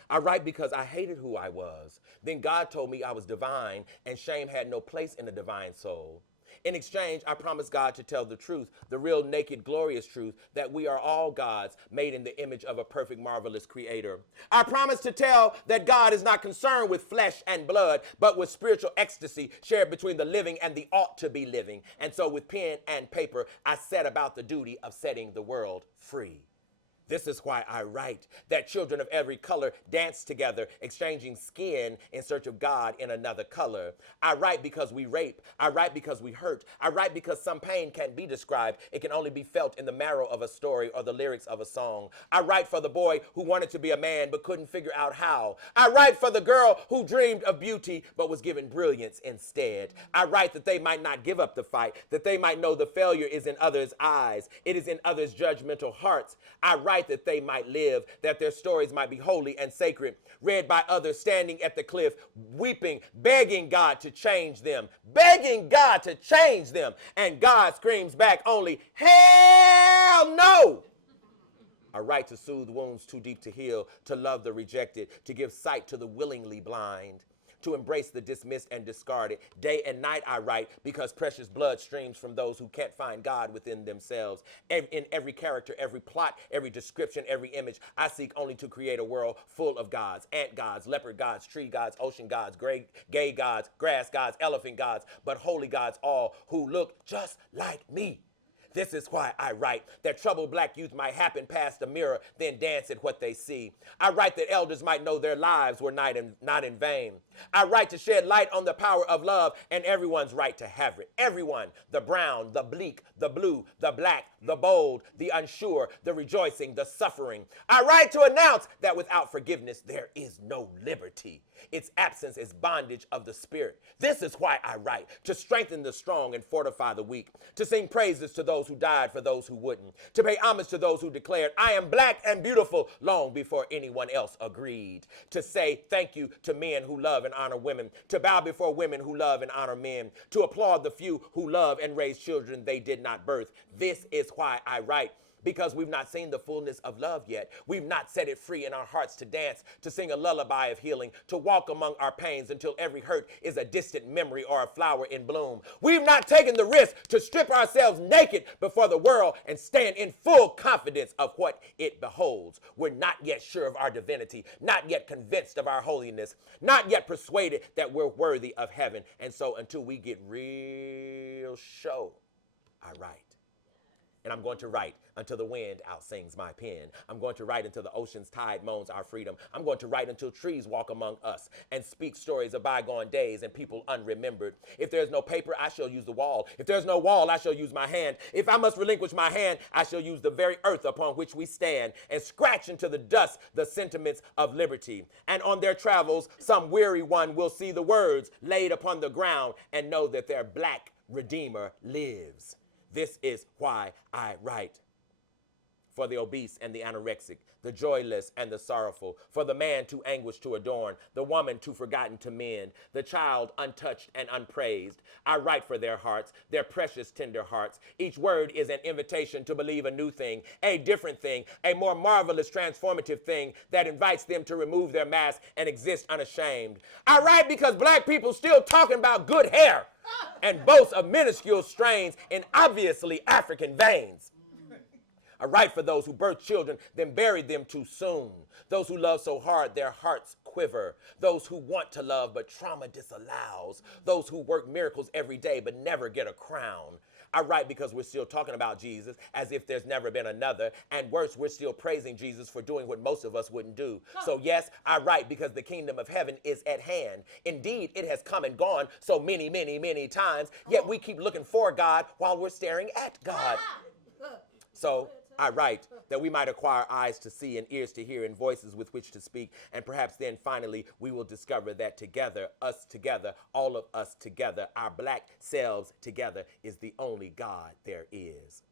I write because I hated who I was. Then God told me I was divine and shame had no place in the divine soul. In exchange, I promised God to tell the truth, the real naked, glorious truth, that we are all gods made in the image of a perfect, marvelous creator. I promised to tell that God is not concerned with flesh and blood, but with spiritual ecstasy shared between the living and the ought to be living. And so with pen and paper, I set about the duty of setting the world free. This is why I write, that children of every color dance together, exchanging skin in search of God in another color. I write because we rape. I write because we hurt. I write because some pain can't be described. It can only be felt in the marrow of a story or the lyrics of a song. I write for the boy who wanted to be a man but couldn't figure out how. I write for the girl who dreamed of beauty but was given brilliance instead. I write that they might not give up the fight, that they might know the failure is in others' eyes. It is in others' judgmental hearts. I write that they might live, that their stories might be holy and sacred, read by others standing at the cliff, weeping, begging God to change them, begging God to change them. And God screams back only, hell no! I write to soothe wounds too deep to heal, to love the rejected, to give sight to the willingly blind, to embrace the dismissed and discarded. Day and night I write because precious blood streams from those who can't find God within themselves. In every character, every plot, every description, every image, I seek only to create a world full of gods, ant gods, leopard gods, tree gods, ocean gods, gay gods, grass gods, elephant gods, but holy gods all who look just like me. This is why I write, that troubled black youth might happen past a mirror, then dance at what they see. I write that elders might know their lives were not in vain. I write to shed light on the power of love and everyone's right to have it. Everyone, the brown, the bleak, the blue, the black, the bold, the unsure, the rejoicing, the suffering. I write to announce that without forgiveness, there is no liberty. Its absence is bondage of the spirit. This is why I write, to strengthen the strong and fortify the weak, to sing praises to those who died for those who wouldn't, to pay homage to those who declared, I am black and beautiful long before anyone else agreed, to say thank you to men who love and honor women, to bow before women who love and honor men, to applaud the few who love and raise children they did not birth. This is why I write, because we've not seen the fullness of love yet. We've not set it free in our hearts to dance, to sing a lullaby of healing, to walk among our pains until every hurt is a distant memory or a flower in bloom. We've not taken the risk to strip ourselves naked before the world and stand in full confidence of what it beholds. We're not yet sure of our divinity, not yet convinced of our holiness, not yet persuaded that we're worthy of heaven. And so until we get real show, I write. And I'm going to write until the wind outsings my pen. I'm going to write until the ocean's tide moans our freedom. I'm going to write until trees walk among us and speak stories of bygone days and people unremembered. If there's no paper, I shall use the wall. If there's no wall, I shall use my hand. If I must relinquish my hand, I shall use the very earth upon which we stand and scratch into the dust the sentiments of liberty. And on their travels, some weary one will see the words laid upon the ground and know that their black Redeemer lives. This is why I write. For the obese and the anorexic, the joyless and the sorrowful, for the man too anguished to adorn, the woman too forgotten to mend, the child untouched and unpraised. I write for their hearts, their precious tender hearts. Each word is an invitation to believe a new thing, a different thing, a more marvelous transformative thing that invites them to remove their mask and exist unashamed. I write because black people still talking about good hair and boast of minuscule strains in obviously African veins. I write for those who birthed children, then buried them too soon. Those who love so hard their hearts quiver. Those who want to love but trauma disallows. Those who work miracles every day but never get a crown. I write because we're still talking about Jesus as if there's never been another. And worse, we're still praising Jesus for doing what most of us wouldn't do. So yes, I write because the kingdom of heaven is at hand. Indeed, it has come and gone so many, many, many times, yet we keep looking for God while we're staring at God. So I write that we might acquire eyes to see and ears to hear and voices with which to speak. And perhaps then finally we will discover that together, us together, all of us together, our black selves together is the only God there is.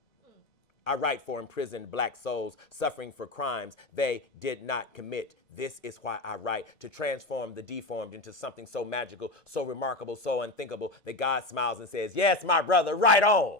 I write for imprisoned black souls suffering for crimes they did not commit. This is why I write, to transform the deformed into something so magical, so remarkable, so unthinkable that God smiles and says, yes, my brother, right on.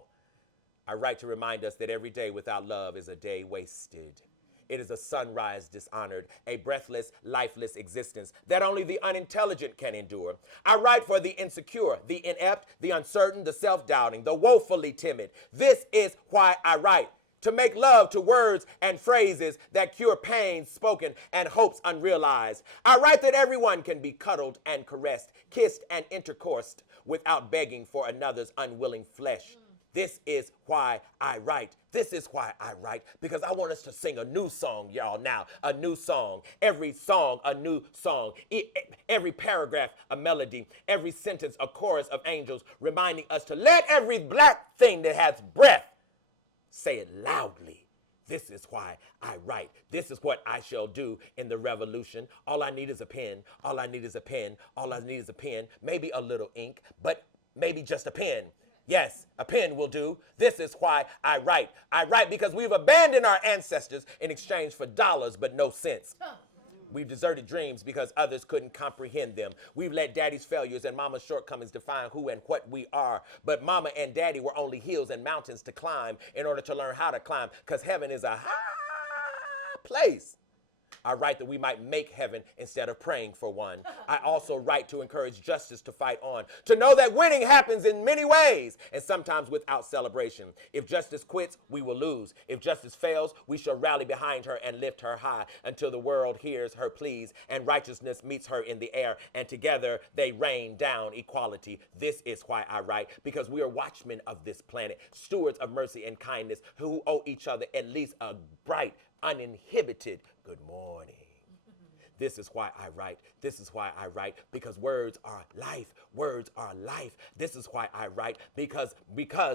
I write to remind us that every day without love is a day wasted. It is a sunrise dishonored, a breathless, lifeless existence that only the unintelligent can endure. I write for the insecure, the inept, the uncertain, the self-doubting, the woefully timid. This is why I write. To make love to words and phrases that cure pains spoken and hopes unrealized. I write that everyone can be cuddled and caressed, kissed and intercoursed without begging for another's unwilling flesh. This is why I write. This is why I write, because I want us to sing a new song, y'all, now. A new song. Every song, a new song. Every paragraph, a melody. Every sentence, a chorus of angels reminding us to let every black thing that has breath say it loudly. This is why I write. This is what I shall do in the revolution. All I need is a pen. All I need is a pen. All I need is a pen. Maybe a little ink, but maybe just a pen. Yes, a pen will do. This is why I write. I write because we've abandoned our ancestors in exchange for dollars but no sense. We've deserted dreams because others couldn't comprehend them. We've let daddy's failures and mama's shortcomings define who and what we are. But mama and daddy were only hills and mountains to climb in order to learn how to climb, because heaven is a high place. I write that we might make heaven instead of praying for one. I also write to encourage justice to fight on, to know that winning happens in many ways and sometimes without celebration. If justice quits, we will lose. If justice fails, we shall rally behind her and lift her high until the world hears her pleas and righteousness meets her in the air, and together they rain down equality. This is why I write, because we are watchmen of this planet, stewards of mercy and kindness who owe each other at least a bright, uninhibited good morning. This is why I write. This is why I write, because words are life. Words are life. This is why I write, because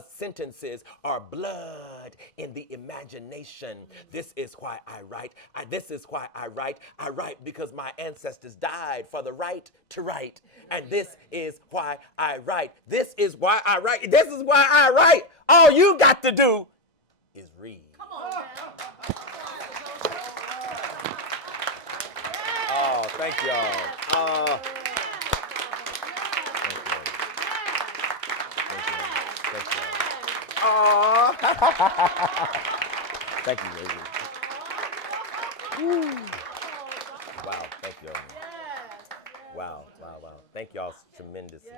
sentences are blood in the imagination. This is why I write. This is why I write. I write because my ancestors died for the right to write. And this is why I write. This is why I write. This is why I write. All you got to do is read. Come on now. Oh, thank y'all. Thank you, lady. Wow, thank y'all. Wow. Thank y'all tremendously.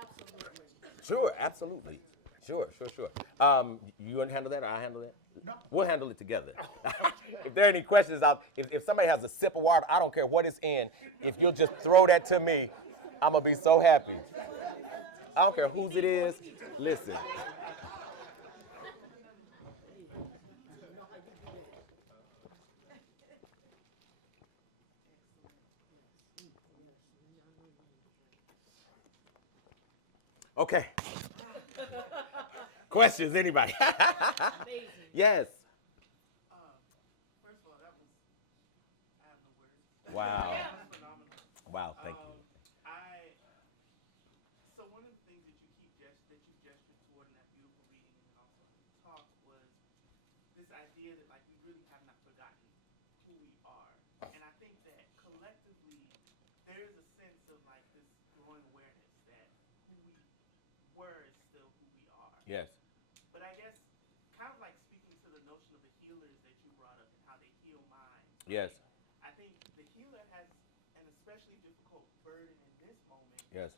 Absolutely. Sure, absolutely. Sure. You want to handle that or I handle that? No. We'll handle it together. If there are any questions, if somebody has a sip of water, I don't care what it's in. If you'll just throw that to me, I'm going to be so happy. I don't care whose it is. Listen. Okay. Questions, anybody? Yes. First of all, that was, I have no words. Wow. That was phenomenal. Wow, thank you. So one of the things that you gestured toward in that beautiful reading and then also in the talk was this idea that like we really have not forgotten who we are. And I think that collectively there is a sense of like this growing awareness that who we were is still who we are. Yes. But I guess kind of like speaking to the notion of the healers that you brought up and how they heal minds. Yes. I think the healer has an especially difficult burden in this moment. Yes.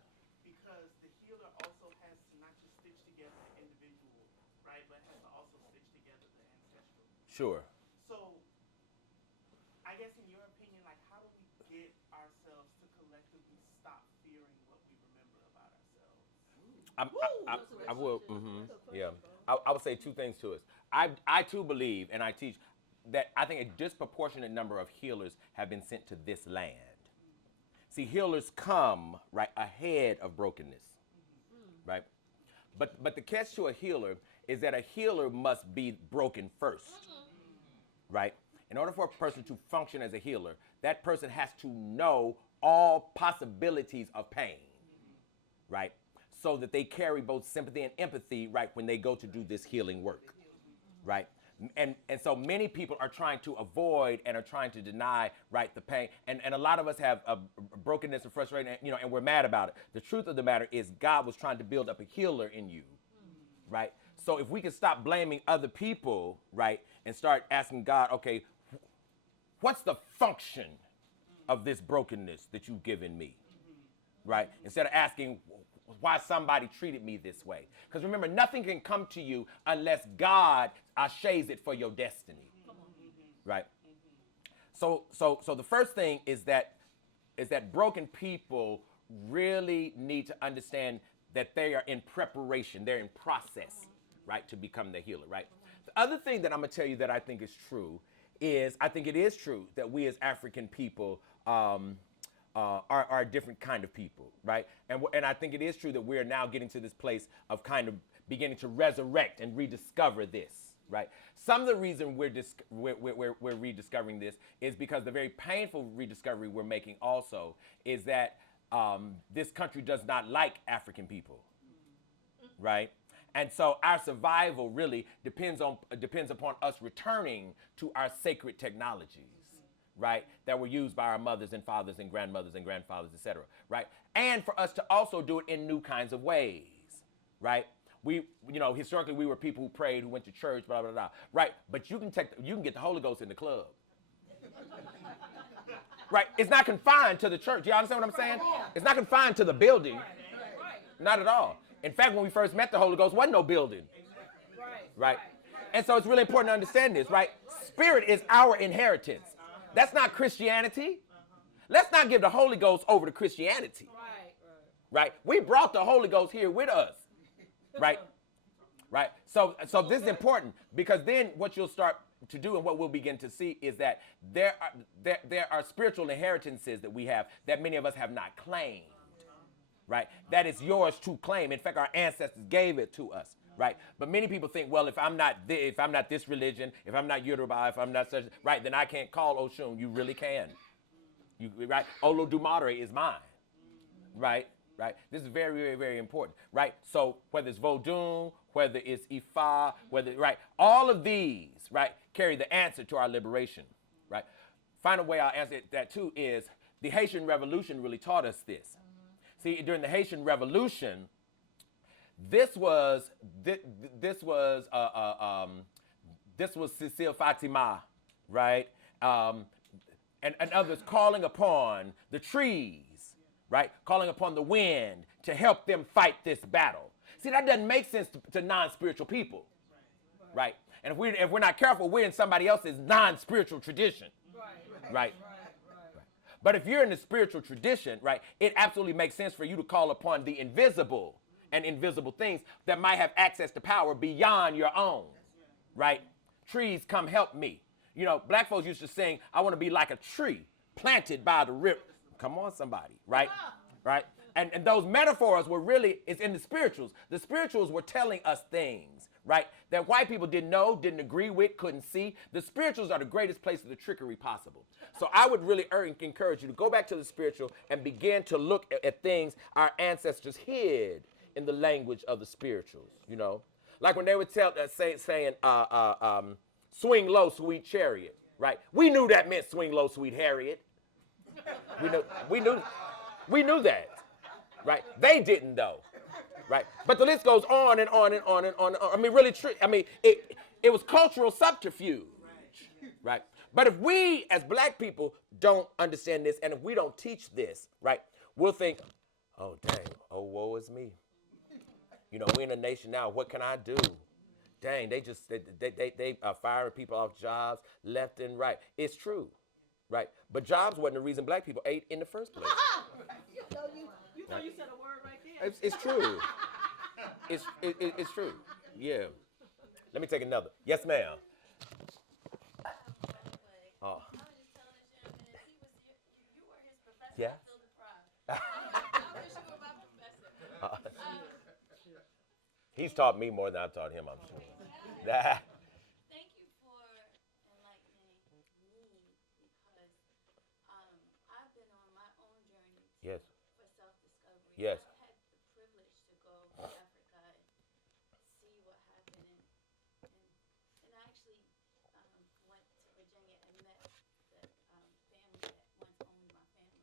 Because the healer also has to not just stitch together the individual, right, but has to also stitch together the ancestral. Sure. So, I guess in your opinion, like, how do we get ourselves to collectively stop fearing what we remember about ourselves? I will. Yeah, I would say two things to us. I too believe, and I teach that I think a disproportionate number of healers have been sent to this land. See, healers come right ahead of brokenness, right? But the catch to a healer is that a healer must be broken first, right? In order for a person to function as a healer, that person has to know all possibilities of pain, right? So that they carry both sympathy and empathy, right, when they go to do this healing work, right? And so many people are trying to avoid and are trying to deny, right, the pain. And a lot of us have a brokenness and frustration, and we're mad about it. The truth of the matter is God was trying to build up a healer in you, right? So if we can stop blaming other people, right, and start asking God, okay, what's the function of this brokenness that you've given me, right? Instead of asking why somebody treated me this way. Because remember, nothing can come to you unless God shades it for your destiny, right? So the first thing is that broken people really need to understand that they are in preparation, they're in process, right, to become the healer, right? The other thing that I'm gonna tell you that I think is true is I think it is true that we as African people are a different kind of people, right? And I think it is true that we're now getting to this place of kind of beginning to resurrect and rediscover this, right? Some of the reason we're rediscovering this is because the very painful rediscovery we're making also is that this country does not like African people, right? And so our survival really depends upon us returning to our sacred technologies, right, that were used by our mothers and fathers and grandmothers and grandfathers, et cetera, right? And for us to also do it in new kinds of ways, right? We, historically we were people who prayed, who went to church, blah, blah, blah, right? But you can get the Holy Ghost in the club. Right? It's not confined to the church. You understand what I'm saying? It's not confined to the building. Not at all. In fact, when we first met the Holy Ghost, wasn't no building. Right? And so it's really important to understand this, right? Spirit is our inheritance. That's not Christianity. Let's not give the Holy Ghost over to Christianity. Right? We brought the Holy Ghost here with us. Right? Right? So this is important because then what you'll start to do and what we'll begin to see is that there are spiritual inheritances that we have that many of us have not claimed. Right? That is yours to claim. In fact, our ancestors gave it to us. Right? But many people think, well, if I'm not this religion, if I'm not Yoruba, if I'm not such, right, then I can't call Oshun. You really can. Right? Olodumare is mine. Right? Right? This is very, very, very important. Right? So whether it's Vodun, whether it's Ifa, right, all of these, right, carry the answer to our liberation. Right? Final way I'll answer that too is the Haitian Revolution really taught us this. See, during the Haitian Revolution, this was Cecile Fatima, right? And others calling upon the trees, right? Calling upon the wind to help them fight this battle. See, that doesn't make sense to non-spiritual people, right? And if we're not careful, we're in somebody else's non-spiritual tradition, right? But if you're in the spiritual tradition, right, it absolutely makes sense for you to call upon the invisible and invisible things that might have access to power beyond your own, right? Trees, come help me. Black folks used to sing, I want to be like a tree planted by the river. Come on, somebody, right? Right? And those metaphors were really, it's in the spirituals. The spirituals were telling us things, right, that white people didn't know, didn't agree with, couldn't see. The spirituals are the greatest place of the trickery possible. So I would really encourage you to go back to the spiritual and begin to look at things our ancestors hid in the language of the spirituals, Like when they would saying, swing low, sweet chariot, right? We knew that meant swing low, sweet Harriet. We knew that, right? They didn't though, right? But the list goes on and on and on and on. I mean, really, it was cultural subterfuge, right? But if we as black people don't understand this, and if we don't teach this, right, we'll think, oh dang, oh woe is me. We're in a nation now. What can I do? Dang, they are firing people off jobs left and right. It's true, right? But jobs wasn't the reason black people ate in the first place. You said a word right there. It's true. It's true. Yeah. Let me take another. Yes, ma'am. Oh. I was just telling this young man, he was you were his professor. Yeah. I feel deprived. I wish you were my professor. He's taught me more than I've taught him, I'm sure. Thank you for enlightening me because I've been on my own journey Yes. for self-discovery. Yes. I've had the privilege to go to Africa and see what happened, and I actually went to Virginia and met the family that once owned my family.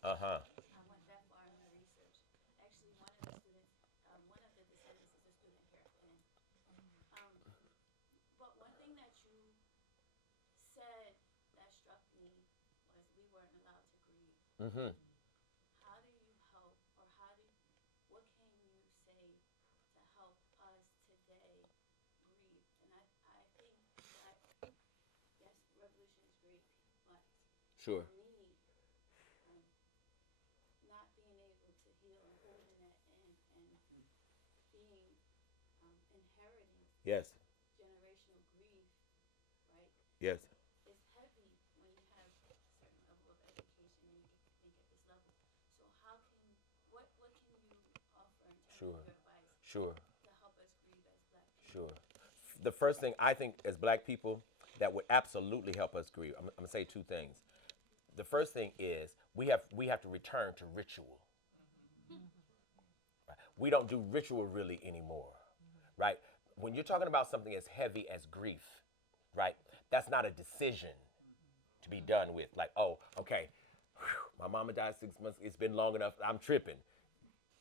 Uh-huh. I went that far in my research. Actually, one of the students, one of the descendants is a student here at Penn. But one thing that you said that struck me was we weren't allowed to grieve. Mm-hmm. How do you help, or what can you say to help us today grieve? And I think that, yes, revolution is great, but Sure. for me, not being able to heal and holding that and being inheriting Yes. generational grief, right? Yes. It's heavy when you have a certain level of education and you get to think at this level. So what can you offer in terms Sure. of your advice Sure. to help us grieve as Black people? Sure. The first thing I think as Black people that would absolutely help us grieve, I'm going to say two things. The first thing is we have to return to ritual. Right? We don't do ritual really anymore, right? When you're talking about something as heavy as grief, right? That's not a decision to be done with. Like, oh, okay, my mama died 6 months. It's been long enough. I'm tripping.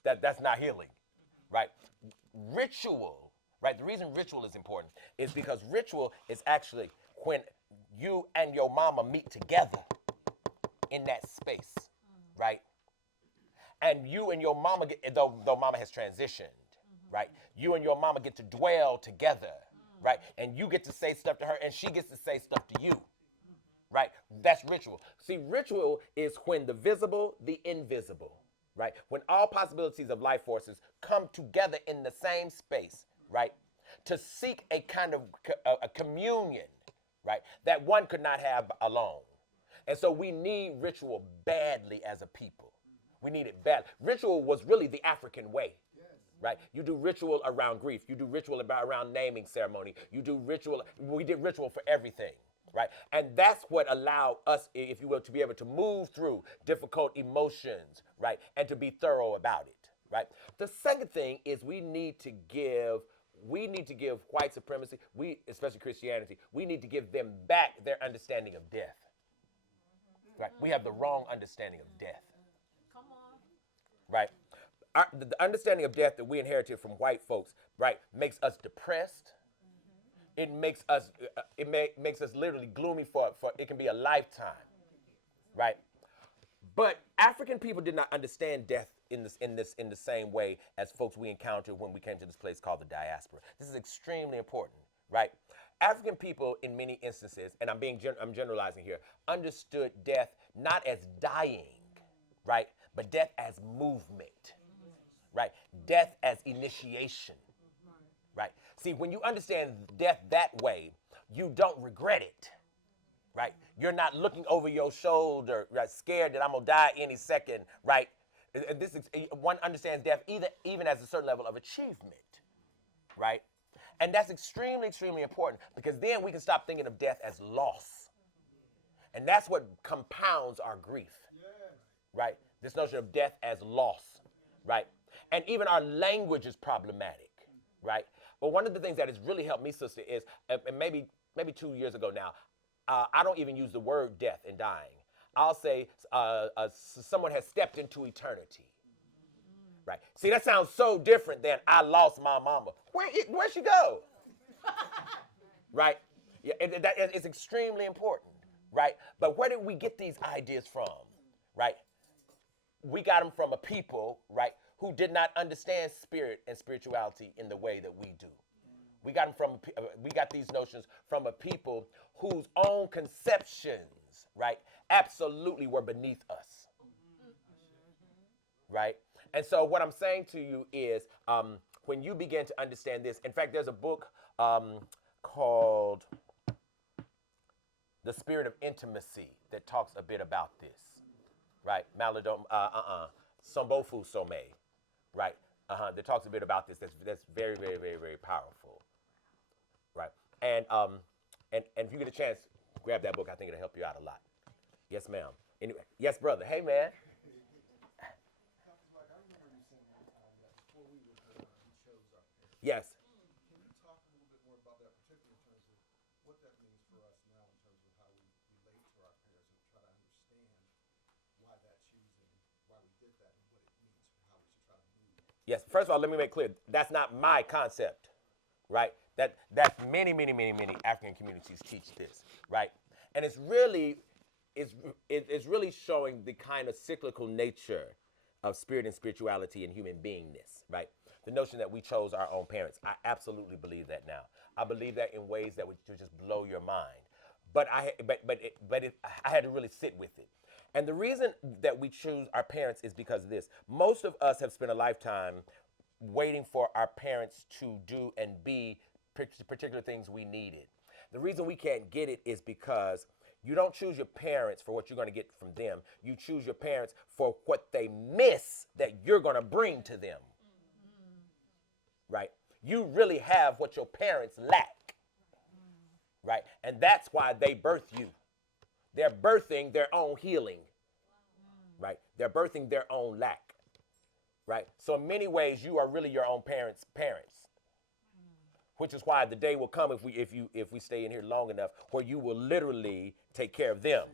That's not healing, right? Ritual, right? The reason ritual is important is because ritual is actually when you and your mama meet together in that space, right? And you and your mama get, though mama has transitioned, right? You and your mama get to dwell together, right? And you get to say stuff to her and she gets to say stuff to you, right? That's ritual. See, ritual is when the visible, the invisible, right? When all possibilities of life forces come together in the same space, right? To seek a kind of a communion, right? That one could not have alone. And so we need ritual badly as a people. We need it bad. Ritual was really the African way, right? You do ritual around grief. You do ritual around naming ceremony. You do ritual. We did ritual for everything, right? And that's what allowed us, if you will, to be able to move through difficult emotions, right? And to be thorough about it, right? The second thing is we need to give white supremacy, especially Christianity, we need to give them back their understanding of death. Right? We have the wrong understanding of death. Come on. Right? The understanding of death that we inherited from white folks, right, makes us depressed. It makes us makes us literally gloomy for it can be a lifetime. Right? But African people did not understand death in the same way as folks we encountered when we came to this place called the diaspora. This is extremely important, right? African people, in many instances, and I'm generalizing here, understood death not as dying, right, but death as movement, right? Death as initiation, right? See, when you understand death that way, you don't regret it. Right? You're not looking over your shoulder, right, scared that I'm gonna die any second, right? And one understands death even as a certain level of achievement, right? And that's extremely, extremely important because then we can stop thinking of death as loss. And that's what compounds our grief, right? This notion of death as loss, right? And even our language is problematic, right? But one of the things that has really helped me, sister, is, and maybe 2 years ago now, I don't even use the word death and dying. I'll say someone has stepped into eternity. Right? See, that sounds so different than I lost my mama. Where'd she go? Right? Yeah, it's extremely important. Right? But where did we get these ideas from? Right? We got them from a people, right, who did not understand spirit and spirituality in the way that we do. We got these notions from a people whose own conceptions, right, absolutely were beneath us, right? And so what I'm saying to you is when you begin to understand this, in fact, there's a book called The Spirit of Intimacy that talks a bit about this, right? Maladom, Sombofu Some, right? That talks a bit about this. That's very, very, very, very powerful, right? And if you get a chance, grab that book. I think it'll help you out a lot. Yes, ma'am. Anyway, yes, brother. Hey, man. Yes. Can you talk a little bit more about that, particularly in terms of what that means for us now in terms of how we relate to our parents and try to understand why that choosing, why we did that, and what it means for how we should try to move? Yes. First of all, let me make clear that's not my concept, right? That's many African communities teach this, right? And it's really showing the kind of cyclical nature of spirit and spirituality and human beingness, right? The notion that we chose our own parents. I absolutely believe that now. I believe that in ways that would just blow your mind. But I had to really sit with it. And the reason that we choose our parents is because of this. Most of us have spent a lifetime waiting for our parents to do and be particular things we needed. The reason we can't get it is because you don't choose your parents for what you're going to get from them. You choose your parents for what they miss that you're going to bring to them. Right? You really have what your parents lack. Right? And that's why they birth you. They're birthing their own healing. Right? They're birthing their own lack. Right? So in many ways, you are really your own parents' parents. Which is why the day will come if we stay in here long enough where you will literally take care of them,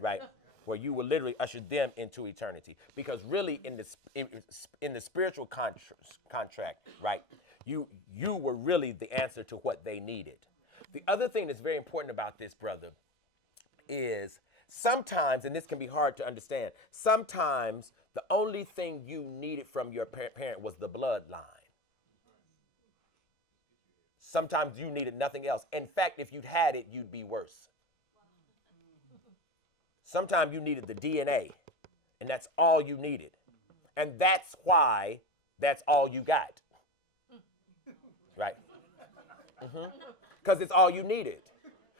right? Where you will literally usher them into eternity. Because really, in the spiritual contract, right? You were really the answer to what they needed. The other thing that's very important about this, brother, is sometimes, and this can be hard to understand, sometimes the only thing you needed from your parent was the bloodline. Sometimes you needed nothing else. In fact, if you'd had it, you'd be worse. Sometimes you needed the DNA, and that's all you needed. And that's why that's all you got. Right? Because it's all you needed.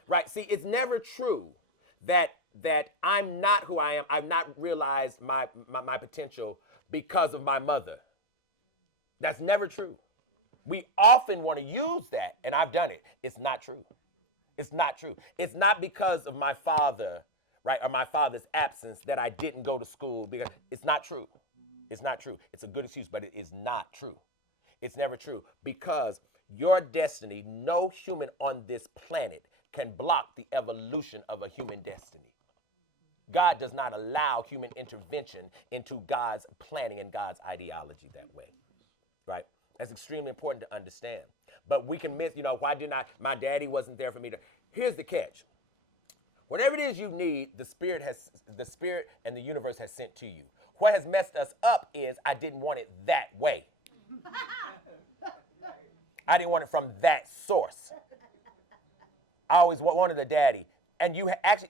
Right? See, it's never true that I'm not who I am. I've not realized my potential because of my mother. That's never true. We often want to use that, and I've done it. It's not true. It's not true. It's not because of my father, right, or my father's absence that I didn't go to school, because it's not true. It's not true. It's a good excuse, but it is not true. It's never true, because your destiny, no human on this planet can block the evolution of a human destiny. God does not allow human intervention into God's planning and God's ideology that way, right? That's extremely important to understand. But we can miss, why didn't my daddy wasn't there for me to. Here's the catch. Whatever it is you need, the spirit and the universe has sent to you. What has messed us up is I didn't want it that way. I didn't want it from that source. I always wanted a daddy. And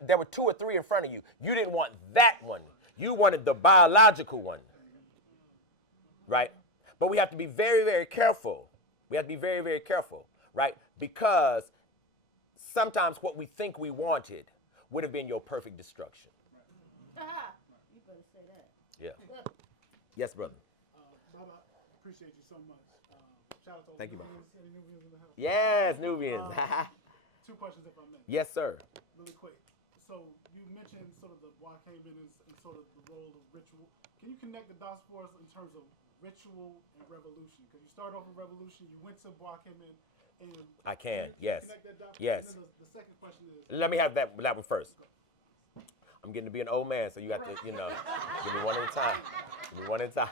there were 2 or 3 in front of you. You didn't want that one. You wanted the biological one. Right? But we have to be very, very careful. We have to be very, very careful, right? Because sometimes what we think we wanted would have been your perfect destruction. You better say that. Yeah. Yes, brother. Baba, appreciate you so much. Shout out to all Thank the you, Nubians, any Nubians in the house. Yes, Nubians. 2 questions if I may. Yes, sir. Really quick. So you mentioned sort of the Wakabin and sort of the role of ritual. Can you connect the dots for us in terms of ritual and revolution? Because you started off with revolution, you went to Wakabin, and I can. you Yes. connect that dot? Yes. And then the second question is. Let me have that one first. I'm getting to be an old man, so you got to, give me one at a time. Give me one at a time.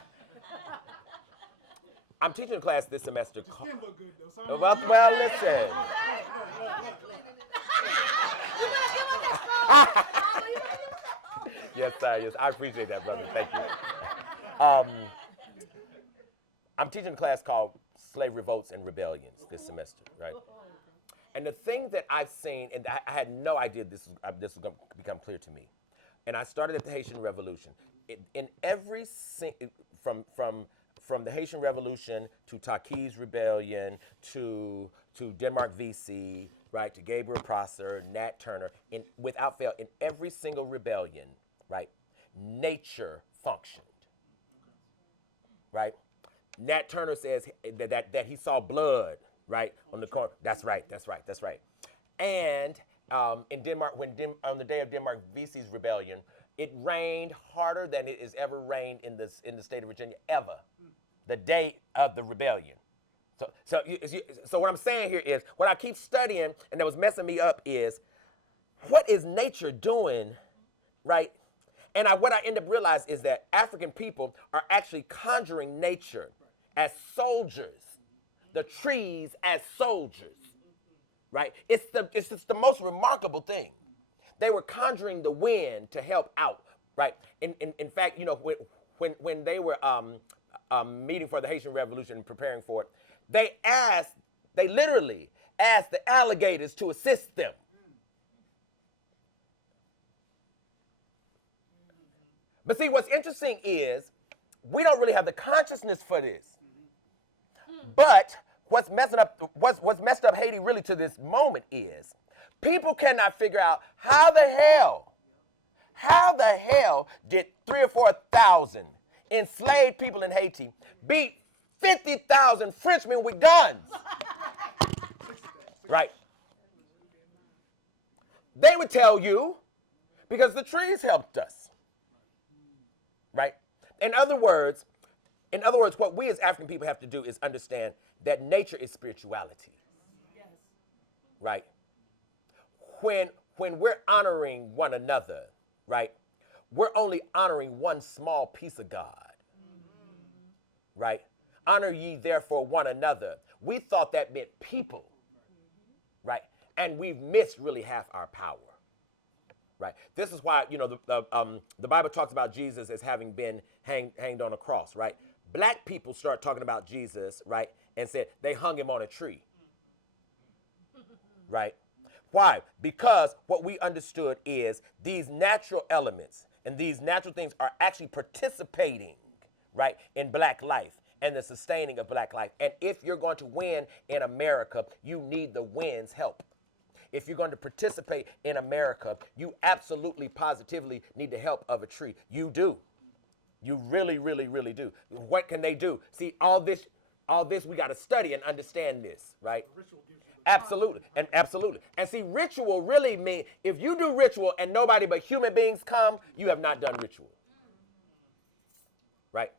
I'm teaching a class this semester. Your skin look good though. So Well, listen. Yes, sir. Yes, I appreciate that, brother. Thank you. I'm teaching a class called Slave Revolts and Rebellions this semester, right? And the thing that I've seen, and I had no idea this was going to become clear to me, and I started at the Haitian Revolution. In every from from the Haitian Revolution to Taki's Rebellion to Denmark VC, right, to Gabriel Prosser, Nat Turner, without fail, in every single rebellion, right, nature functioned, right? Nat Turner says that he saw blood, right, on the corner. That's right. And in Denmark, on the day of Denmark VC's rebellion, it rained harder than it has ever rained in the state of Virginia ever. The day of the rebellion. So what I'm saying here is, what I keep studying and that was messing me up is, what is nature doing, right? And what I end up realizing is that African people are actually conjuring nature as soldiers, the trees as soldiers, right? It's just the most remarkable thing. They were conjuring the wind to help out, right? In fact, you know, when they were meeting for the Haitian Revolution and preparing for it, they literally asked the alligators to assist them. But see, what's interesting is we don't really have the consciousness for this. But what's messed up Haiti really to this moment is people cannot figure out how the hell did 3,000 or 4,000 enslaved people in Haiti beat 50,000 Frenchmen with guns? Right? They would tell you, because the trees helped us. Right? In other words, what we as African people have to do is understand that nature is spirituality. Yes. Right? When we're honoring one another, right, we're only honoring one small piece of God. Right? Honor ye therefore one another. We thought that meant people. Right? And we've missed really half our power. Right. This is why, you know, the Bible talks about Jesus as having been hanged on a cross. Right. Black people start talking about Jesus. Right. And said they hung him on a tree. Right. Why? Because what we understood is these natural elements and these natural things are actually participating, right, in black life and the sustaining of black life. And if you're going to win in America, you need the wind's help. If you're going to participate in America, you absolutely, positively need the help of a tree. You do. You really, really, really do. What can they do? See, all this, we got to study and understand this, right? Absolutely. And see, ritual really means, if you do ritual and nobody but human beings come, you have not done ritual. Right?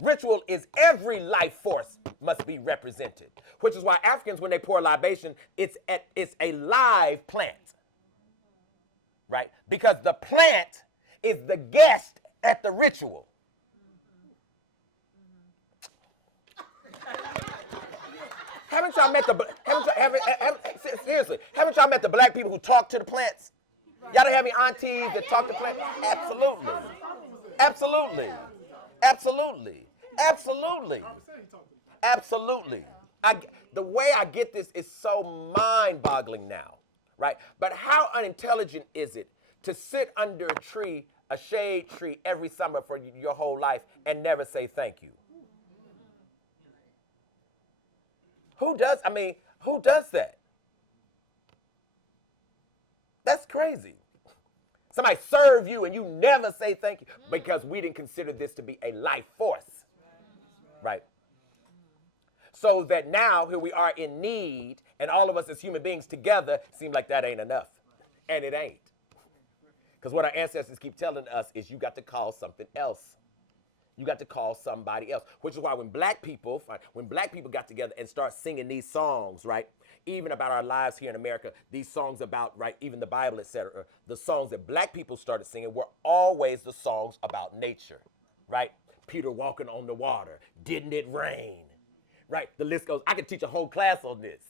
Ritual is every life force must be represented, which is why Africans, when they pour a libation, it's a live plant, right? Because the plant is the guest at the ritual. Haven't y'all met the black people who talk to the plants? Y'all don't have any aunties that talk to plants? Absolutely. Absolutely. Absolutely. Absolutely. Absolutely. The way I get this is so mind-boggling now, right? But how unintelligent is it to sit under a tree, a shade tree, every summer for your whole life and never say thank you? Who does that? That's crazy. Somebody serve you and you never say thank you because we didn't consider this to be a life force. Right? So that now here we are in need, and all of us as human beings together seem like that ain't enough. And it ain't. Because what our ancestors keep telling us is you got to call something else. You got to call somebody else. Which is why when black people got together and start singing these songs, right, even about our lives here in America, these songs about, right, even the Bible, etc., the songs that black people started singing were always the songs about nature, right? Peter walking on the water. Didn't it rain? Right? The list goes. I could teach a whole class on this.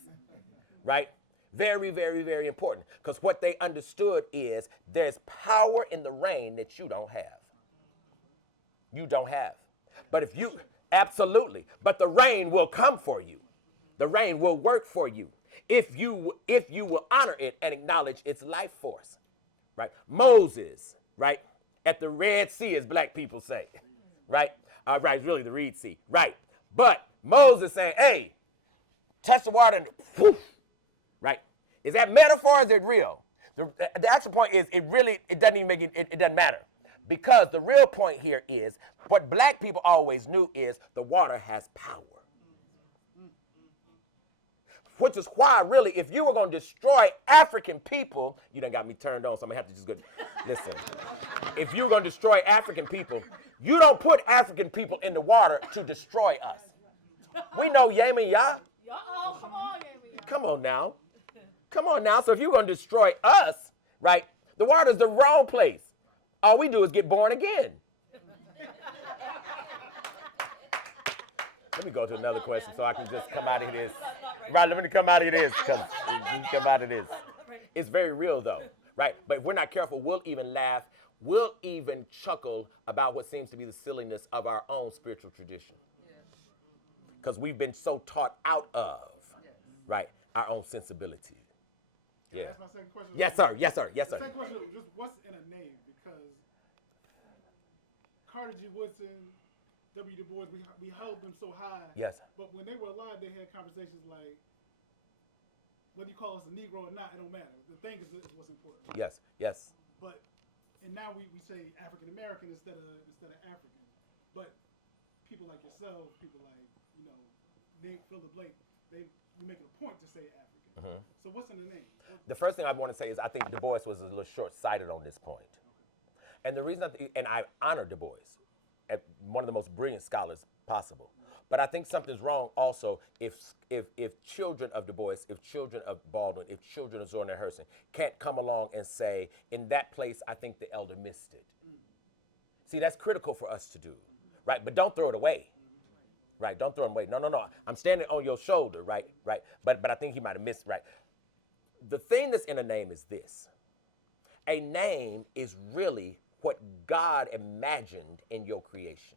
Right? Very, very, very important. Because what they understood is there's power in the rain that you don't have. You don't have. But if you, absolutely. But the rain will come for you. The rain will work for you. If you will honor it and acknowledge its life force. Right? Moses, right? At the Red Sea, as black people say. Right? Right, it's really the Reed Sea. Right. But Moses saying, hey, touch the water and whoosh, right? Is that metaphor or is it real? The actual point is it doesn't even make it doesn't matter. Because the real point here is what black people always knew is the water has power. Which is why, really, if you were going to destroy African people, you done got me turned on, so I'm going to have to just go, listen. If you were going to destroy African people, you don't put African people in the water to destroy us. We know Yemen, Yah. Oh, come on, Amy. Come on now. Come on now. So if you're going to destroy us, right, the water's the wrong place. All we do is get born again. Let me go to another question so I can just come out of this. Right, let me come out of this. Come out of this. It's very real though, right? But if we're not careful, we'll even laugh. We'll even chuckle about what seems to be the silliness of our own spiritual tradition. Because we've been so taught out of, right, our own sensibility. Yeah. That's my second question. Yes, sir. Yes, sir. Yes, sir. The second question is just what's in a name? Because Carter G. Woodson, W. Du Bois, we held them so high. Yes. But when they were alive, they had conversations like, whether you call us a Negro or not, it don't matter. The thing is what's important. Yes. Yes. But and now we say African American instead of African. But people like yourself, people like Nate Philip Blake, you make it a point to say African. So what's in the name? The first thing I want to say is I think Du Bois was a little short-sighted on this point. And the reason and I honor Du Bois, one of the most brilliant scholars possible. But I think something's wrong also if children of Du Bois, if children of Baldwin, if children of Zora Neale Hurston can't come along and say, in that place, I think the elder missed it. See, that's critical for us to do, right? But don't throw it away, right? Don't throw it away. No. I'm standing on your shoulder, right? But I think he might have missed, right? The thing that's in a name is this. A name is really what God imagined in your creation.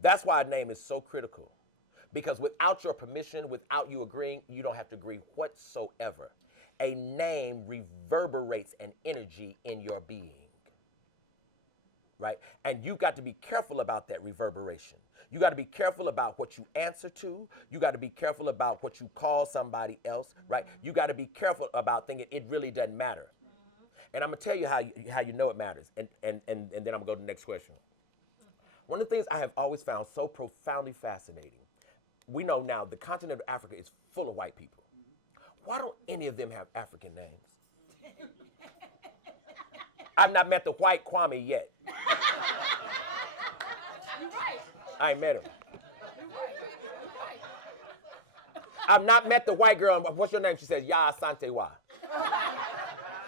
That's why a name is so critical. Because without your permission, without you agreeing, you don't have to agree whatsoever. A name reverberates an energy in your being. Right? And you got to be careful about that reverberation. You got to be careful about what you answer to. You got to be careful about what you call somebody else, right? You got to be careful about thinking it really doesn't matter. And I'm going to tell you how you know it matters. And then I'm going to go to the next question. One of the things I have always found so profoundly fascinating, we know now the continent of Africa is full of white people. Why don't any of them have African names? I've not met the white Kwame yet. You're right. I ain't met him. You're right. I've not met the white girl. What's your name? She says, Ya Asante Wa.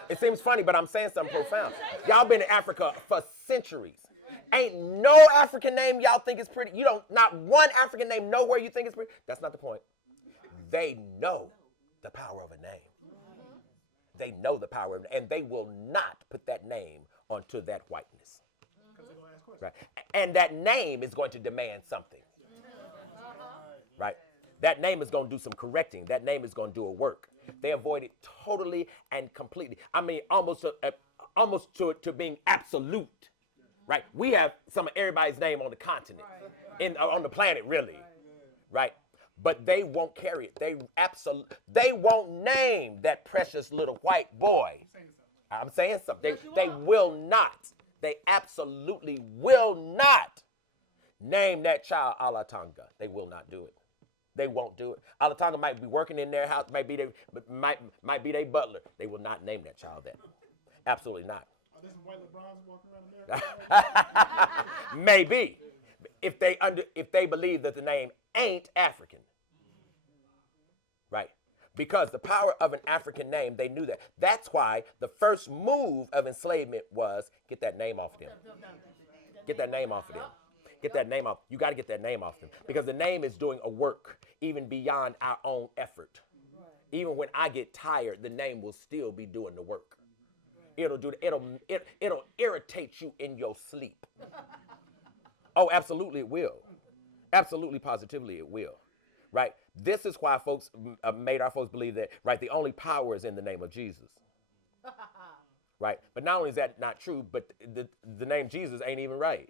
It seems funny, but I'm saying something profound. Y'all been in Africa for centuries. Ain't no African name y'all think is pretty. You don't, not one African name nowhere you think is pretty. That's not the point. They know the power of a name. They know the power of it, and they will not put that name onto that whiteness. Because they're going to ask questions. Right? And that name is going to demand something. Right? That name is going to do some correcting. That name is going to do a work. They avoid it totally and completely. I mean, almost to being absolute. Right? We have some of everybody's name on the continent, on the planet, really. Right? But they won't carry it. They won't name that precious little white boy. I'm saying something. They will not. They absolutely will not name that child Alatanga. They will not do it. They won't do it. Alatanga might be working in their house, might be their butler. They will not name that child that. Absolutely not. Are there some white LeBrons walking around America? Maybe. If they believe that the name ain't African. Right? Because the power of an African name, they knew that. That's why the first move of enslavement was get that name off of them. Get that name off of them. Get that name off. You got to get that name off them. Because the name is doing a work even beyond our own effort. Even when I get tired, the name will still be doing the work. It'll irritate you in your sleep. Oh, absolutely it will. Absolutely, positively it will. Right? This is why folks made our folks believe that, right, the only power is in the name of Jesus. right? But not only is that not true, but the name Jesus ain't even right.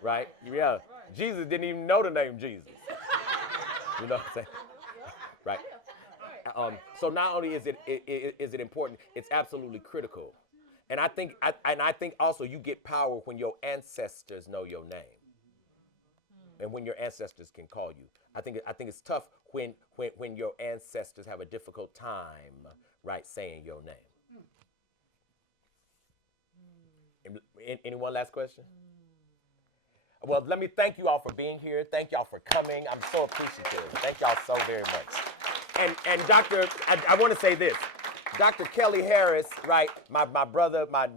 Right? Yeah. Jesus didn't even know the name Jesus. You know what I'm saying? Right. So not only is it important, it's absolutely critical. And I think also you get power when your ancestors know your name, and when your ancestors can call you. I think it's tough when your ancestors have a difficult time, right, saying your name. Anyone last question? Well, let me thank you all for being here. Thank y'all for coming. I'm so appreciative. Thank y'all so very much. And Doctor, I want to say this. Dr. Kelly Harris, right? My brother, my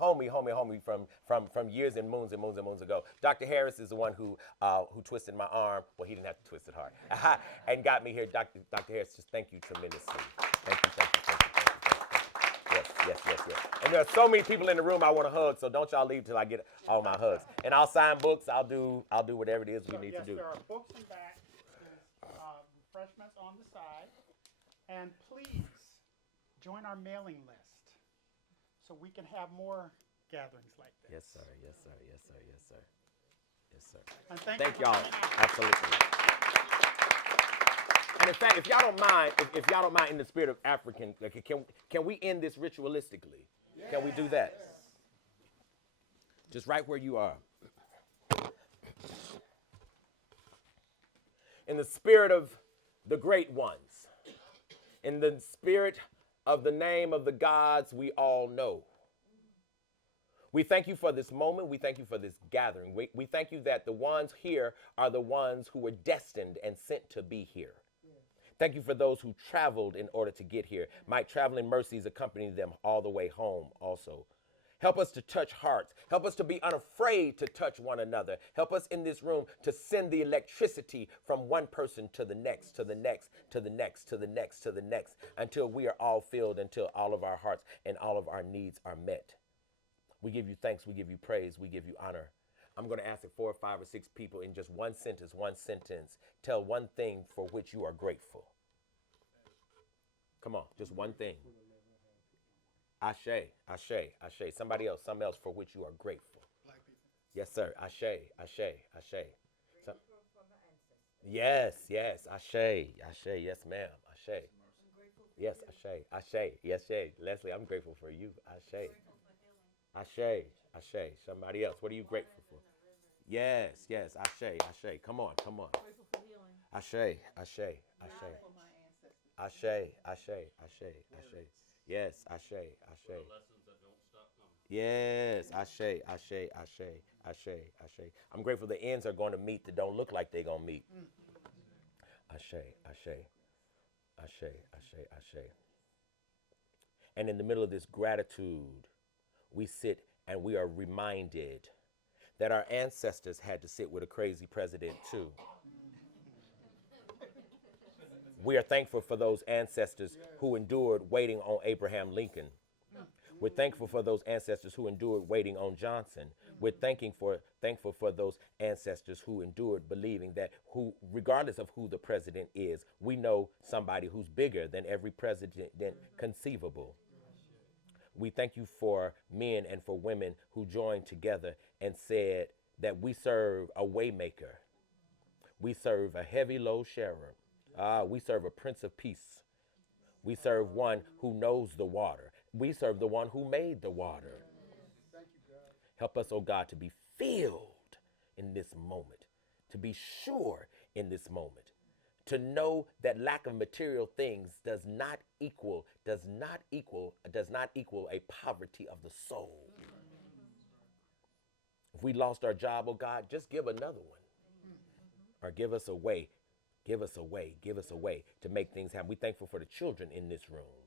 homie from years and moons ago. Dr. Harris is the one who twisted my arm. Well, he didn't have to twist it hard, and got me here. Dr. Harris, just thank you tremendously. Thank you. Yes. And there are so many people in the room I want to hug, so don't y'all leave till I get all my hugs. And I'll sign books. I'll do whatever it is we need to do. There are books in back. There's refreshments on the side, and please join our mailing list so we can have more gatherings like this. Yes, sir. And Thank you for y'all. coming out. Absolutely. And in fact, if y'all don't mind, in the spirit of African, can we end this ritualistically? Yes. Can we do that? Just right where you are. In the spirit of the great ones, in the spirit of the name of the gods we all know, we thank you for this moment. We thank you for this gathering. We thank you that the ones here are the ones who were destined and sent to be here. Thank you for those who traveled in order to get here. Might traveling mercies accompany them all the way home also. Help us to touch hearts. Help us to be unafraid to touch one another. Help us in this room to send the electricity from one person to the next, to the next, to the next, to the next, to the next, until we are all filled, until all of our hearts and all of our needs are met. We give you thanks. We give you praise. We give you honor. I'm going to ask that 4 or 5 or 6 people in just one sentence, tell one thing for which you are grateful. Come on, just one thing. Ashe. Somebody else, something else for which you are grateful. Yes, sir. Ashe. Yes. Ashe. Yes, ma'am. Ashe. Yes, Ashe. Yes, Leslie, I'm grateful for you. Ashe. Somebody else. What are you grateful for? Yes. Ashe. Come on. Ashe. Yes, Ashe. Yes, Ashe. I'm grateful the ends are going to meet that don't look like they're going to meet. Ashe. And in the middle of this gratitude, we sit and we are reminded that our ancestors had to sit with a crazy president too. We are thankful for those ancestors who endured waiting on Abraham Lincoln. We're thankful for those ancestors who endured waiting on Johnson. We're thankful for those ancestors who endured believing that regardless of who the president is, we know somebody who's bigger than every president conceivable. We thank you for men and for women who joined together and said that we serve a waymaker. We serve a heavy load sharer. We serve a Prince of Peace. We serve one who knows the water. We serve the one who made the water. Help us, oh God, to be filled in this moment, to be sure in this moment, to know that lack of material things does not equal a poverty of the soul. If we lost our job, oh God, just give another one. Or give us a way to make things happen. We're thankful for the children in this room.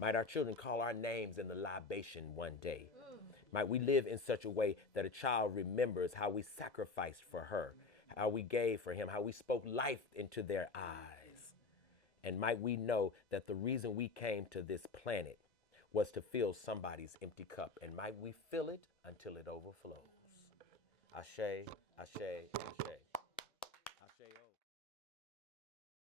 Might our children call our names in the libation one day. Might we live in such a way that a child remembers how we sacrificed for her, how we gave for him, how we spoke life into their eyes. And might we know that the reason we came to this planet was to fill somebody's empty cup. And might we fill it until it overflows. Ashe.